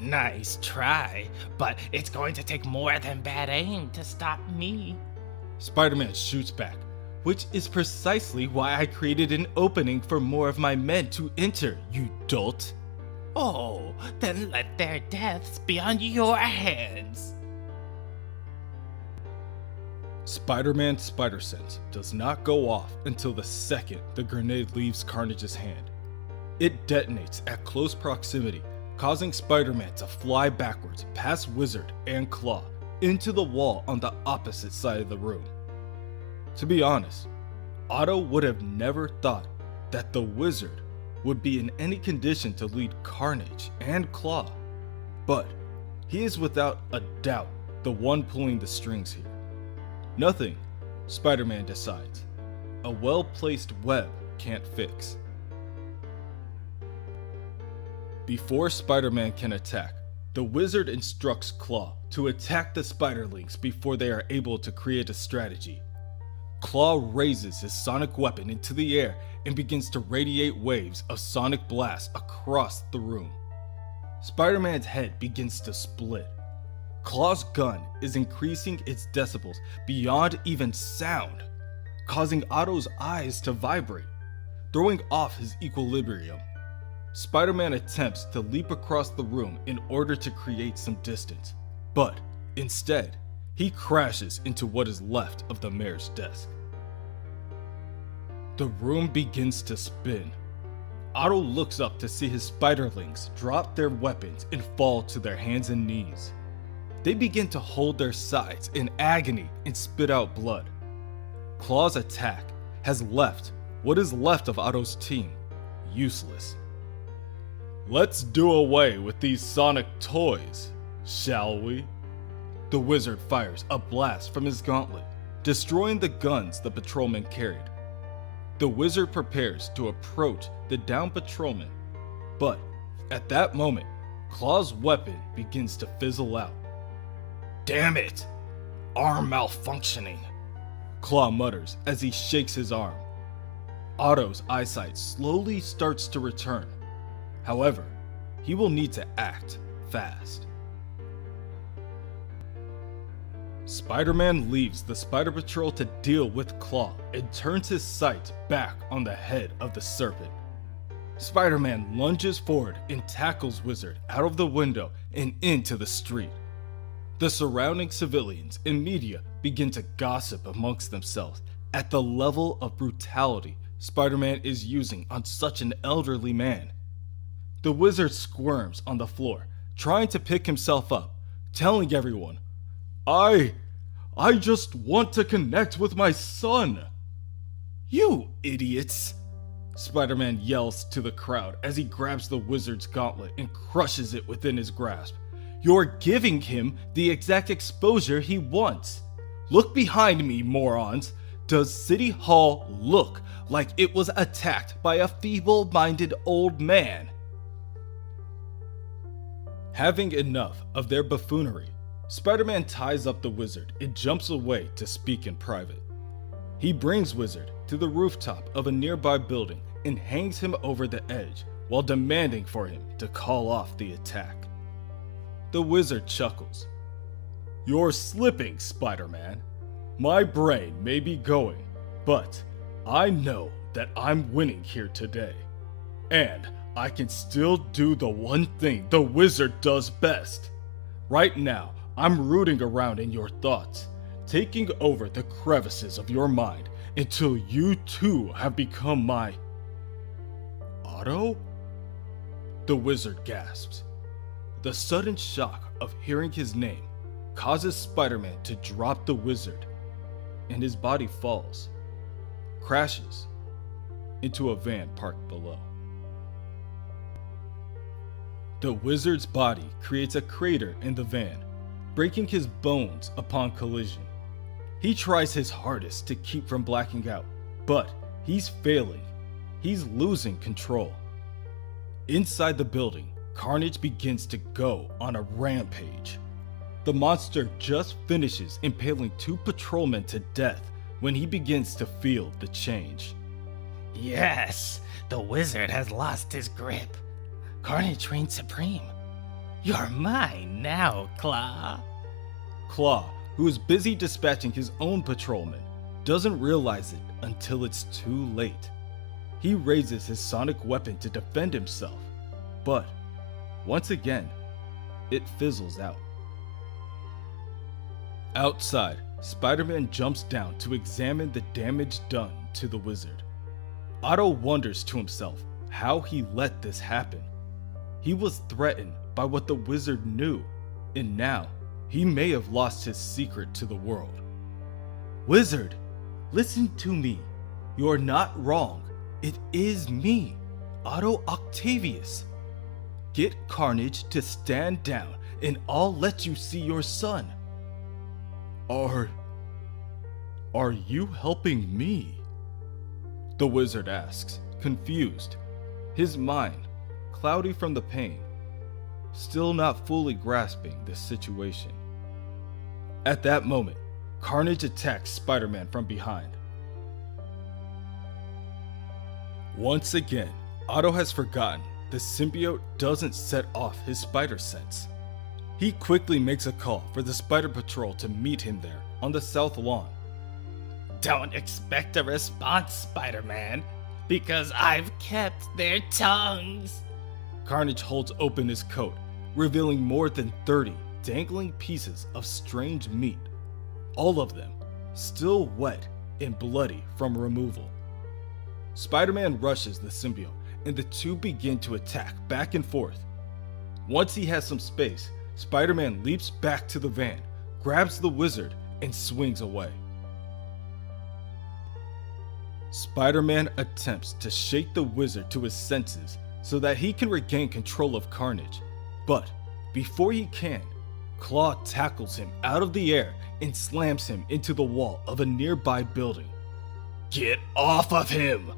Nice try, but it's going to take more than bad aim to stop me. Spider-Man shoots back, which is precisely why I created an opening for more of my men to enter, you dolt. Oh, then let their deaths be on your hands. Spider-Man's Spider Sense does not go off until the second the grenade leaves Carnage's hand. It detonates at close proximity, causing Spider-Man to fly backwards past Wizard and Claw into the wall on the opposite side of the room. To be honest, Otto would have never thought that the Wizard would be in any condition to lead Carnage and Claw, but he is without a doubt the one pulling the strings here. Nothing, Spider-Man decides, a well-placed web can't fix. Before Spider-Man can attack, the Wizard instructs Claw to attack the Spiderlings before they are able to create a strategy. Claw raises his sonic weapon into the air and begins to radiate waves of sonic blasts across the room. Spider-Man's head begins to split. Claw's gun is increasing its decibels beyond even sound, causing Otto's eyes to vibrate, throwing off his equilibrium. Spider-Man attempts to leap across the room in order to create some distance, but instead, he crashes into what is left of the mayor's desk. The room begins to spin. Otto looks up to see his Spiderlings drop their weapons and fall to their hands and knees. They begin to hold their sides in agony and spit out blood. Claw's attack has left what is left of Otto's team useless. Let's do away with these sonic toys, shall we? The Wizard fires a blast from his gauntlet, destroying the guns the patrolman carried. The Wizard prepares to approach the downed patrolman, but at that moment, Claw's weapon begins to fizzle out. Damn it! Arm malfunctioning, Claw mutters as he shakes his arm. Otto's eyesight slowly starts to return. However, he will need to act fast. Spider-Man leaves the Spider Patrol to deal with Claw and turns his sights back on the head of the serpent. Spider-Man lunges forward and tackles Wizard out of the window and into the street. The surrounding civilians and media begin to gossip amongst themselves at the level of brutality Spider-Man is using on such an elderly man. The Wizard squirms on the floor, trying to pick himself up, telling everyone, I just want to connect with my son. You idiots! Spider-Man yells to the crowd as he grabs the Wizard's gauntlet and crushes it within his grasp. You're giving him the exact exposure he wants. Look behind me, morons. Does City Hall look like it was attacked by a feeble-minded old man? Having enough of their buffoonery, Spider-Man ties up the Wizard and jumps away to speak in private. He brings Wizard to the rooftop of a nearby building and hangs him over the edge while demanding for him to call off the attack. The Wizard chuckles. You're slipping, Spider-Man. My brain may be going, but I know that I'm winning here today. And I can still do the one thing the Wizard does best. Right now, I'm rooting around in your thoughts, taking over the crevices of your mind until you too have become my... Otto? The wizard gasps. The sudden shock of hearing his name causes Spider-Man to drop the wizard, and his body falls, crashes into a van parked below. The wizard's body creates a crater in the van, breaking his bones upon collision. He tries his hardest to keep from blacking out, but he's failing. He's losing control. Inside the building, Carnage begins to go on a rampage. The monster just finishes impaling 2 patrolmen to death when he begins to feel the change. Yes, the wizard has lost his grip. Carnage reigns supreme. You're mine now, Claw. Claw, who is busy dispatching his own patrolman, doesn't realize it until it's too late. He raises his sonic weapon to defend himself, but once again, it fizzles out. Outside, Spider-Man jumps down to examine the damage done to the wizard. Otto wonders to himself how he let this happen. He was threatened by what the wizard knew, and now he may have lost his secret to the world. Wizard, listen to me. You're not wrong. It is me, Otto Octavius. Get Carnage to stand down, and I'll let you see your son. Are you helping me? The wizard asks, confused, his mind cloudy from the pain, still not fully grasping the situation. At that moment, Carnage attacks Spider-Man from behind. Once again, Otto has forgotten the symbiote doesn't set off his spider sense. He quickly makes a call for the Spider Patrol to meet him there on the south lawn. Don't expect a response, Spider-Man, because I've kept their tongues. Carnage holds open his coat, revealing more than 30 dangling pieces of strange meat, all of them still wet and bloody from removal. Spider-Man rushes the symbiote, and the two begin to attack back and forth. Once he has some space, Spider-Man leaps back to the van, grabs the wizard, and swings away. Spider-Man attempts to shake the wizard to his senses so that he can regain control of Carnage, but before he can, Claw tackles him out of the air and slams him into the wall of a nearby building. "Get off of him!"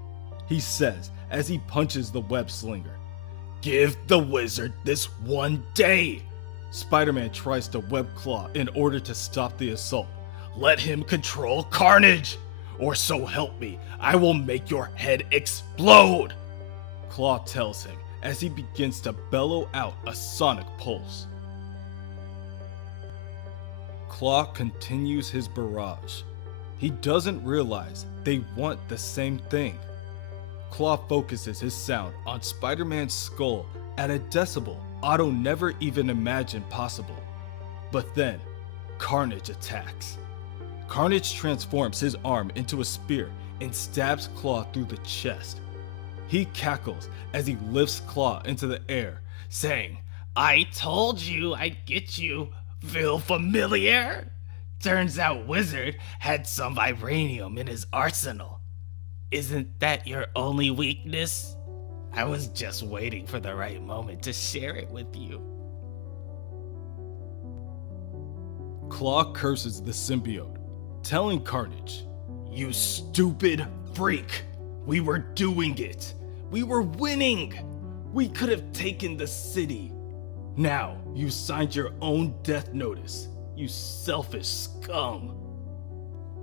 he says as he punches the web slinger. "Give the wizard this one day!" Spider-Man tries to web Claw in order to stop the assault. "Let him control Carnage, or so help me, I will make your head explode!" Claw tells him as he begins to bellow out a sonic pulse. Claw continues his barrage. He doesn't realize they want the same thing. Claw focuses his sound on Spider-Man's skull at a decibel Otto never even imagined possible. But then, Carnage attacks. Carnage transforms his arm into a spear and stabs Claw through the chest. He cackles as he lifts Claw into the air, saying, "I told you I'd get you. Feel familiar?" Turns out Wizard had some vibranium in his arsenal. Isn't that your only weakness? I was just waiting for the right moment to share it with you. Claw curses the symbiote, telling Carnage, "You stupid freak! We were doing it! We were winning! We could have taken the city! Now you signed your own death notice, you selfish scum!"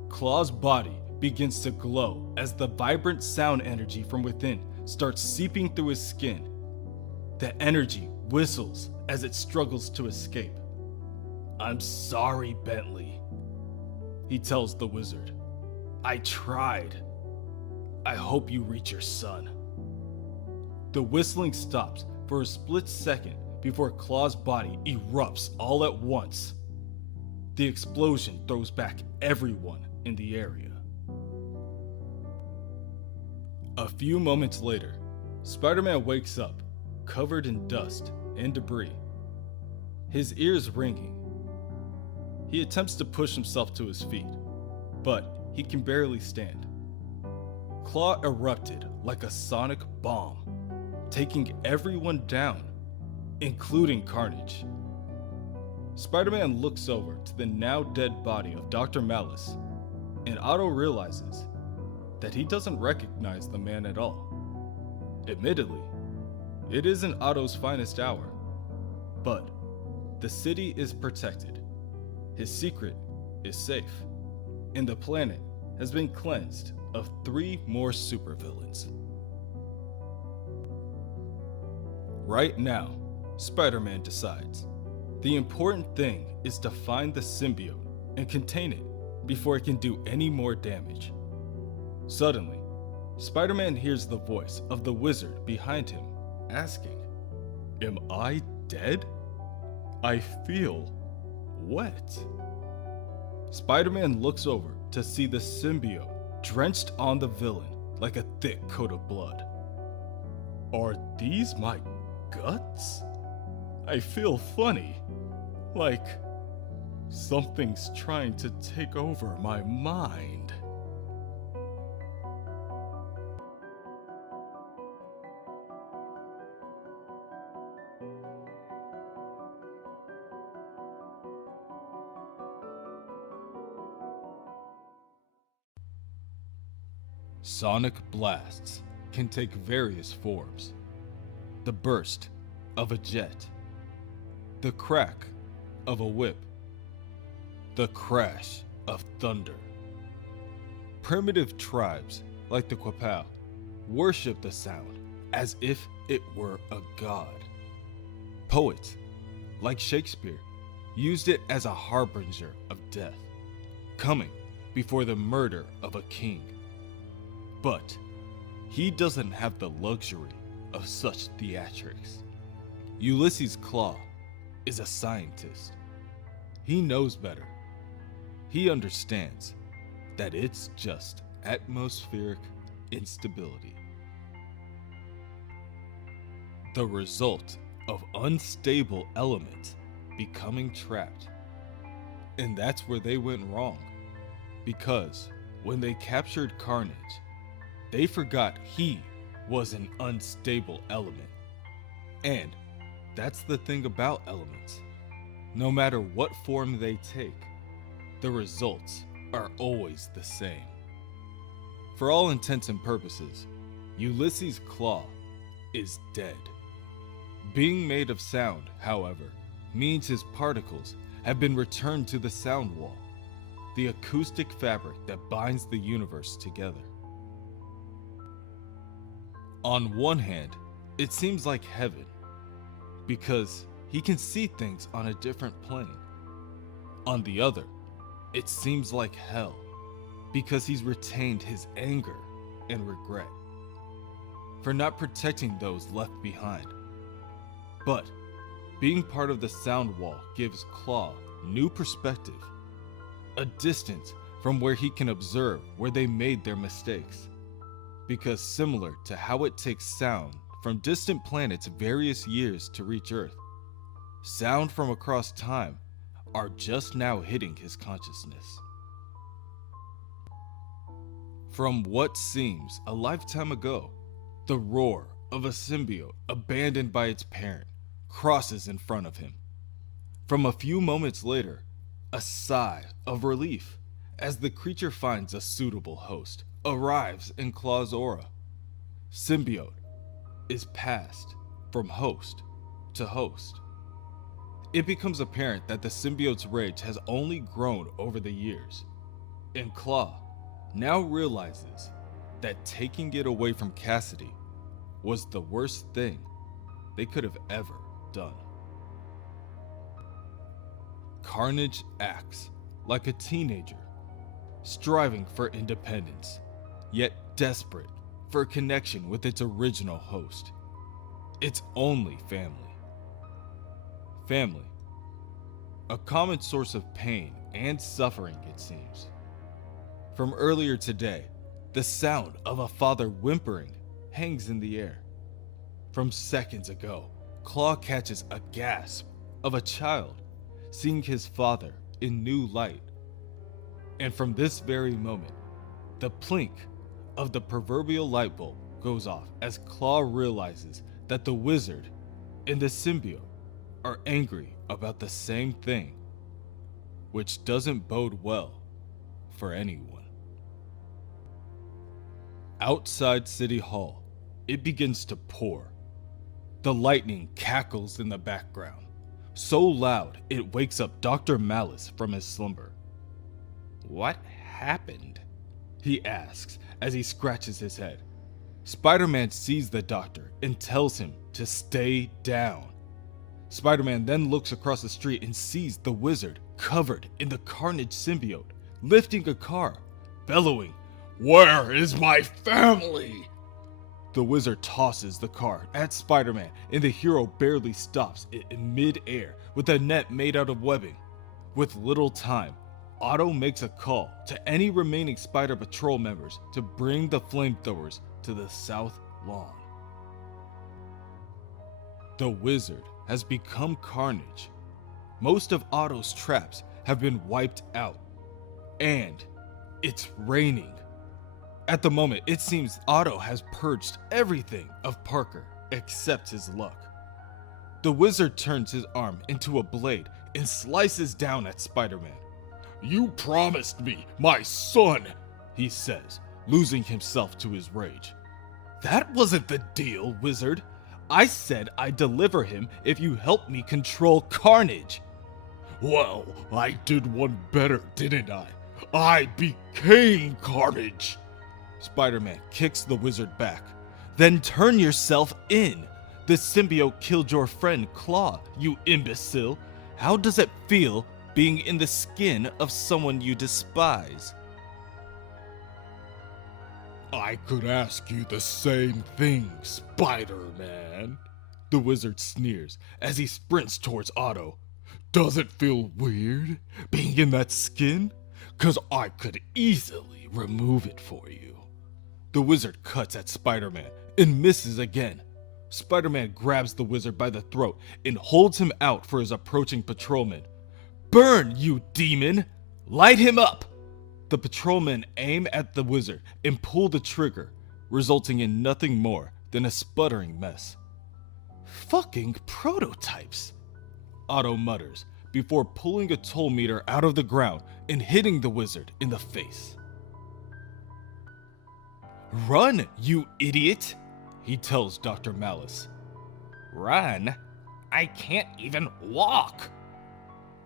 Claw's body begins to glow as the vibrant sound energy from within starts seeping through his skin. The energy whistles as it struggles to escape. "I'm sorry, Bentley," he tells the wizard. "I tried. I hope you reach your son." The whistling stops for a split second before Claw's body erupts all at once. The explosion throws back everyone in the area. A few moments later, Spider-Man wakes up, covered in dust and debris, his ears ringing. He attempts to push himself to his feet, but he can barely stand. Claw erupted like a sonic bomb, taking everyone down, including Carnage. Spider-Man looks over to the now dead body of Dr. Malice, and Otto realizes that he doesn't recognize the man at all. Admittedly, it isn't Otto's finest hour, but the city is protected, his secret is safe, and the planet has been cleansed of 3 more supervillains. Right now, Spider-Man decides the important thing is to find the symbiote and contain it before it can do any more damage. Suddenly, Spider-Man hears the voice of the wizard behind him, asking, "Am I dead? I feel wet." Spider-Man looks over to see the symbiote drenched on the villain like a thick coat of blood. "Are these my guts? I feel funny, like something's trying to take over my mind." Sonic blasts can take various forms. The burst of a jet, the crack of a whip, the crash of thunder. Primitive tribes like the Quapaw worship the sound as if it were a god. Poets like Shakespeare used it as a harbinger of death, coming before the murder of a king. But he doesn't have the luxury of such theatrics. Ulysses Claw is a scientist. He knows better. He understands that it's just atmospheric instability, the result of unstable elements becoming trapped. And that's where they went wrong, because when they captured Carnage, they forgot he was an unstable element. And that's the thing about elements. No matter what form they take, the results are always the same. For all intents and purposes, Ulysses Claw is dead. Being made of sound, however, means his particles have been returned to the sound wall, the acoustic fabric that binds the universe together. On one hand, it seems like heaven, because he can see things on a different plane. On the other, it seems like hell, because he's retained his anger and regret for not protecting those left behind. But being part of the sound wall gives Claw new perspective, a distance from where he can observe where they made their mistakes. Because similar to how it takes sound from distant planets various years to reach Earth, sound from across time are just now hitting his consciousness. From what seems a lifetime ago, the roar of a symbiote abandoned by its parent crosses in front of him. From a few moments later, a sigh of relief as the creature finds a suitable host arrives in Claw's aura. Symbiote is passed from host to host. It becomes apparent that the symbiote's rage has only grown over the years, and Claw now realizes that taking it away from Cassidy was the worst thing they could have ever done. Carnage acts like a teenager, striving for independence, yet desperate for a connection with its original host, its only family. Family, a common source of pain and suffering, it seems. From earlier today, the sound of a father whimpering hangs in the air. From seconds ago, Claw catches a gasp of a child seeing his father in new light. And from this very moment, the plink of the proverbial light bulb goes off as Claw realizes that the wizard and the symbiote are angry about the same thing, which doesn't bode well for anyone. Outside City Hall, it begins to pour. The lightning cackles in the background, so loud it wakes up Dr. Malice from his slumber. What happened? He asks as he scratches his head. Spider-Man sees the doctor and tells him to stay down. Spider-Man then looks across the street and sees the wizard covered in the Carnage Symbiote, lifting a car, bellowing, "Where is my family?" The wizard tosses the car at Spider-Man and the hero barely stops it in mid-air with a net made out of webbing. With little time, Otto makes a call to any remaining Spider Patrol members to bring the flamethrowers to the South Lawn. The wizard has become Carnage. Most of Otto's traps have been wiped out, and it's raining. At the moment, it seems Otto has purged everything of Parker except his luck. The wizard turns his arm into a blade and slices down at Spider-Man. "You promised me my son," he says, losing himself to his rage. "That wasn't the deal, wizard. I said I'd deliver him if you help me control Carnage." "Well, I did one better, didn't I? I became Carnage." Spider-Man kicks the wizard back. "Then turn yourself in. The symbiote killed your friend Claw, you imbecile. How does it feel being in the skin of someone you despise?" "I could ask you the same thing, Spider-Man," the wizard sneers as he sprints towards Otto. "Does it feel weird being in that skin? 'Cause I could easily remove it for you." The wizard cuts at Spider-Man and misses again. Spider-Man grabs the wizard by the throat and holds him out for his approaching patrolman. "Burn, you demon! Light him up!" The patrolmen aim at the wizard and pull the trigger, resulting in nothing more than a sputtering mess. "Fucking prototypes," Otto mutters before pulling a toll meter out of the ground and hitting the wizard in the face. "Run, you idiot," he tells Dr. Malice. Run? I can't even walk.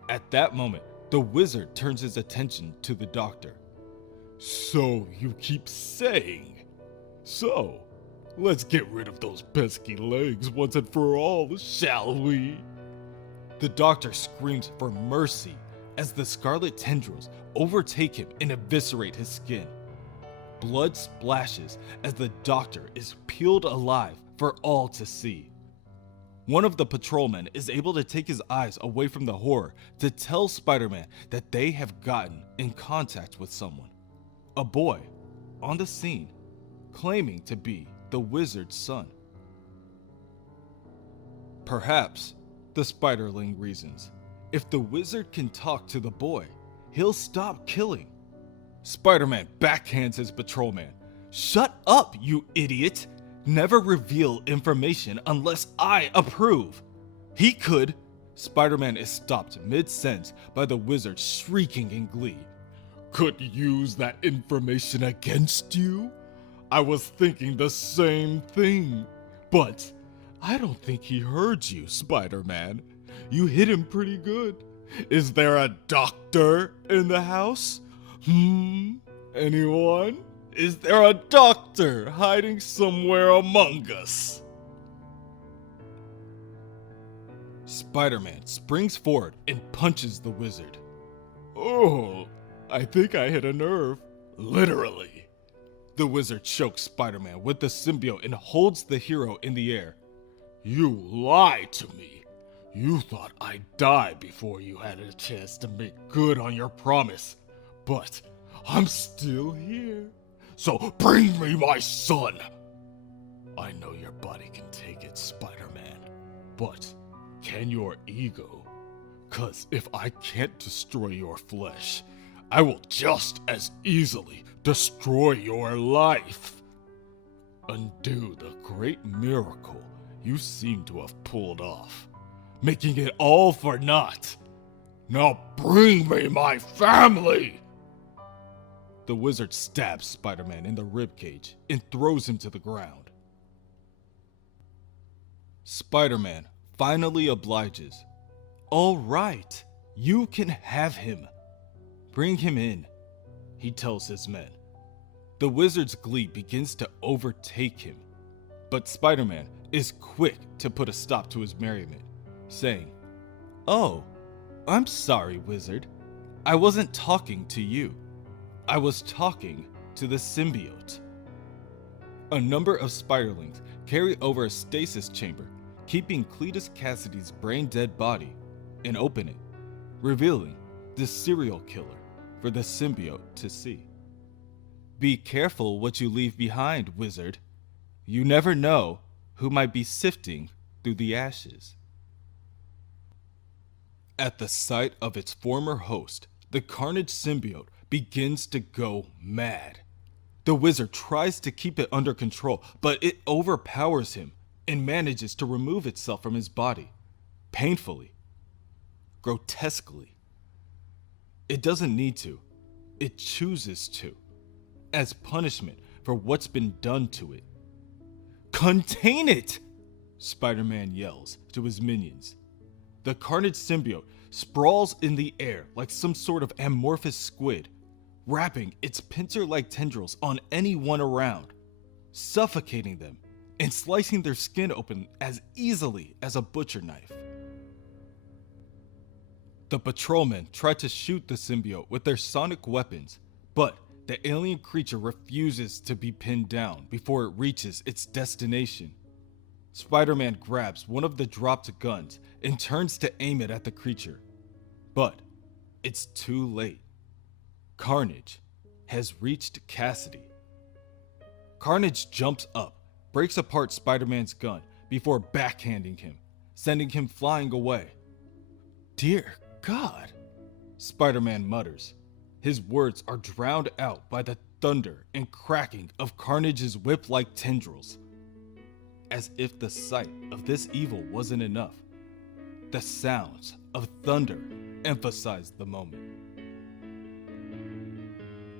At that moment, the wizard turns his attention to the doctor. "So you keep saying. So, let's get rid of those pesky legs once and for all, shall we?" The doctor screams for mercy as the scarlet tendrils overtake him and eviscerate his skin. Blood splashes as the doctor is peeled alive for all to see. One of the patrolmen is able to take his eyes away from the horror to tell Spider-Man that they have gotten in contact with someone. A boy, on the scene, claiming to be the wizard's son. Perhaps, the Spiderling reasons, if the wizard can talk to the boy, he'll stop killing. Spider-Man backhands his patrolman. "Shut up, you idiot! Never reveal information unless I approve." He could. Spider-Man is stopped mid-sentence by the wizard shrieking in glee. "Could use that information against you? I was thinking the same thing. But I don't think he heard you, Spider-Man. You hit him pretty good. Is there a doctor in the house? Anyone? Is there a doctor hiding somewhere among us?" Spider-Man springs forward and punches the wizard. "Oh, I think I hit a nerve. Literally." The wizard chokes Spider-Man with the symbiote and holds the hero in the air. "You lied to me. You thought I'd die before you had a chance to make good on your promise. But I'm still here. so bring me my son! I know your body can take it, Spider-Man, but can your ego? 'Cause if I can't destroy your flesh, I will just as easily destroy your life. Undo the great miracle you seem to have pulled off, making it all for naught. Now bring me my family! The wizard stabs Spider-Man in the ribcage and throws him to the ground. Spider-Man finally obliges. All right, you can have him. Bring him in, he tells his men. The wizard's glee begins to overtake him, but Spider-Man is quick to put a stop to his merriment, saying, "Oh, I'm sorry, wizard. I wasn't talking to you. I was talking to the symbiote." A number of spiderlings carry over a stasis chamber, keeping Cletus Cassidy's brain-dead body, and open it, revealing the serial killer for the symbiote to see. Be careful what you leave behind, wizard. You never know who might be sifting through the ashes. At the sight of its former host, the Carnage Symbiote begins to go mad. The wizard tries to keep it under control, but it overpowers him and manages to remove itself from his body, painfully, grotesquely. It doesn't need to. It chooses to, as punishment for what's been done to it. Contain it! Spider-Man yells to his minions. The Carnage Symbiote sprawls in the air like some sort of amorphous squid, wrapping its pincer-like tendrils on anyone around, suffocating them and slicing their skin open as easily as a butcher knife. The patrolmen try to shoot the symbiote with their sonic weapons, but the alien creature refuses to be pinned down before it reaches its destination. Spider-Man grabs one of the dropped guns and turns to aim it at the creature, but it's too late. Carnage has reached Cassidy. Carnage jumps up, breaks apart Spider-Man's gun before backhanding him, sending him flying away. Dear God, Spider-Man mutters. His words are drowned out by the thunder and cracking of Carnage's whip-like tendrils. As if the sight of this evil wasn't enough, the sounds of thunder emphasized the moment.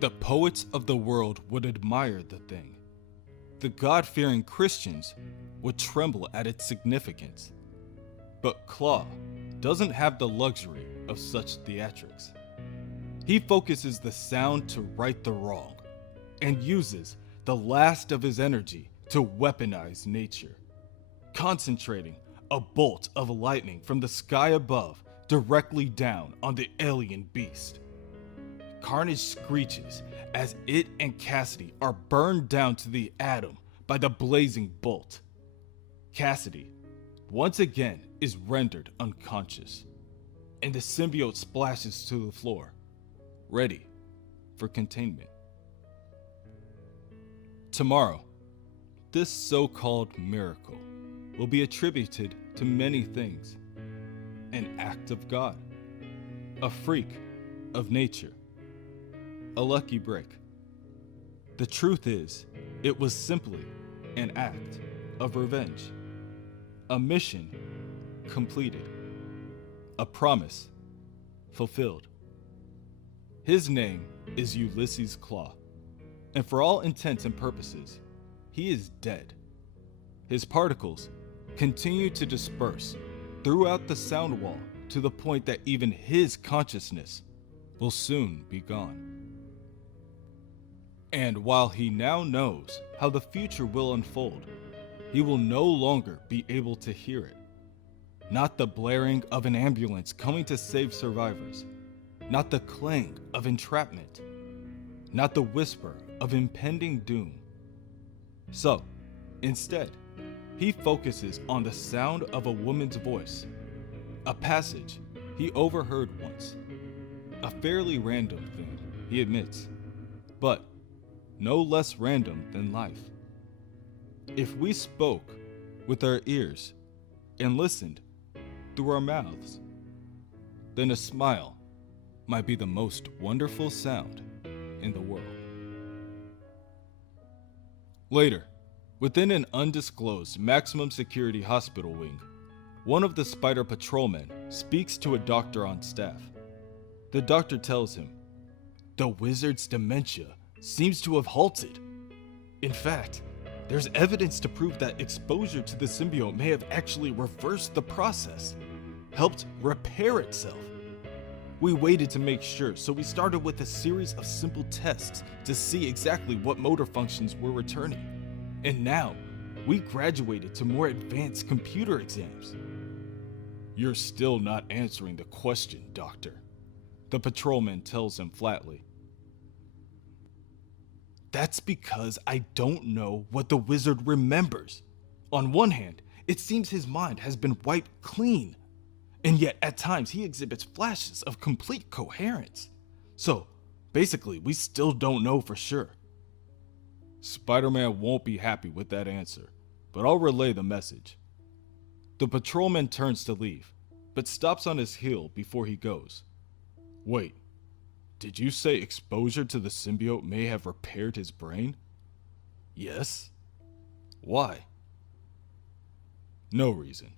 The poets of the world would admire the thing. The God-fearing Christians would tremble at its significance. But Claw doesn't have the luxury of such theatrics. He focuses the sound to right the wrong, and uses the last of his energy to weaponize nature, concentrating a bolt of lightning from the sky above directly down on the alien beast. Carnage screeches as it and Cassidy are burned down to the atom by the blazing bolt. Cassidy, once again, is rendered unconscious, and the symbiote splashes to the floor, ready for containment. Tomorrow, this so-called miracle will be attributed to many things. An act of God, a freak of nature, a lucky break. The truth is, it was simply an act of revenge, a mission completed, a promise fulfilled. His name is Ulysses Claw, and for all intents and purposes, he is dead. His particles continue to disperse throughout the sound wall to the point that even his consciousness will soon be gone. And while he now knows how the future will unfold, he will no longer be able to hear it. Not the blaring of an ambulance coming to save survivors, not the clang of entrapment, not the whisper of impending doom. So, instead, he focuses on the sound of a woman's voice, a passage he overheard once. A fairly random thing, he admits, but no less random than life. If we spoke with our ears and listened through our mouths, then a smile might be the most wonderful sound in the world. Later, within an undisclosed maximum security hospital wing, one of the Spider patrolmen speaks to a doctor on staff. The doctor tells him, "The wizard's dementia seems to have halted. In fact, there's evidence to prove that exposure to the symbiote may have actually reversed the process, helped repair itself. We waited to make sure, so we started with a series of simple tests to see exactly what motor functions were returning. And now, we graduated to more advanced computer exams." "You're still not answering the question, Doctor," the patrolman tells him flatly. "That's because I don't know what the wizard remembers. On one hand, it seems his mind has been wiped clean, and yet at times he exhibits flashes of complete coherence. So, basically, we still don't know for sure." Spider-Man won't be happy with that answer, but I'll relay the message. The patrolman turns to leave, but stops on his heel before he goes. "Wait, did you say exposure to the symbiote may have repaired his brain?" "Yes." "Why?" "No reason.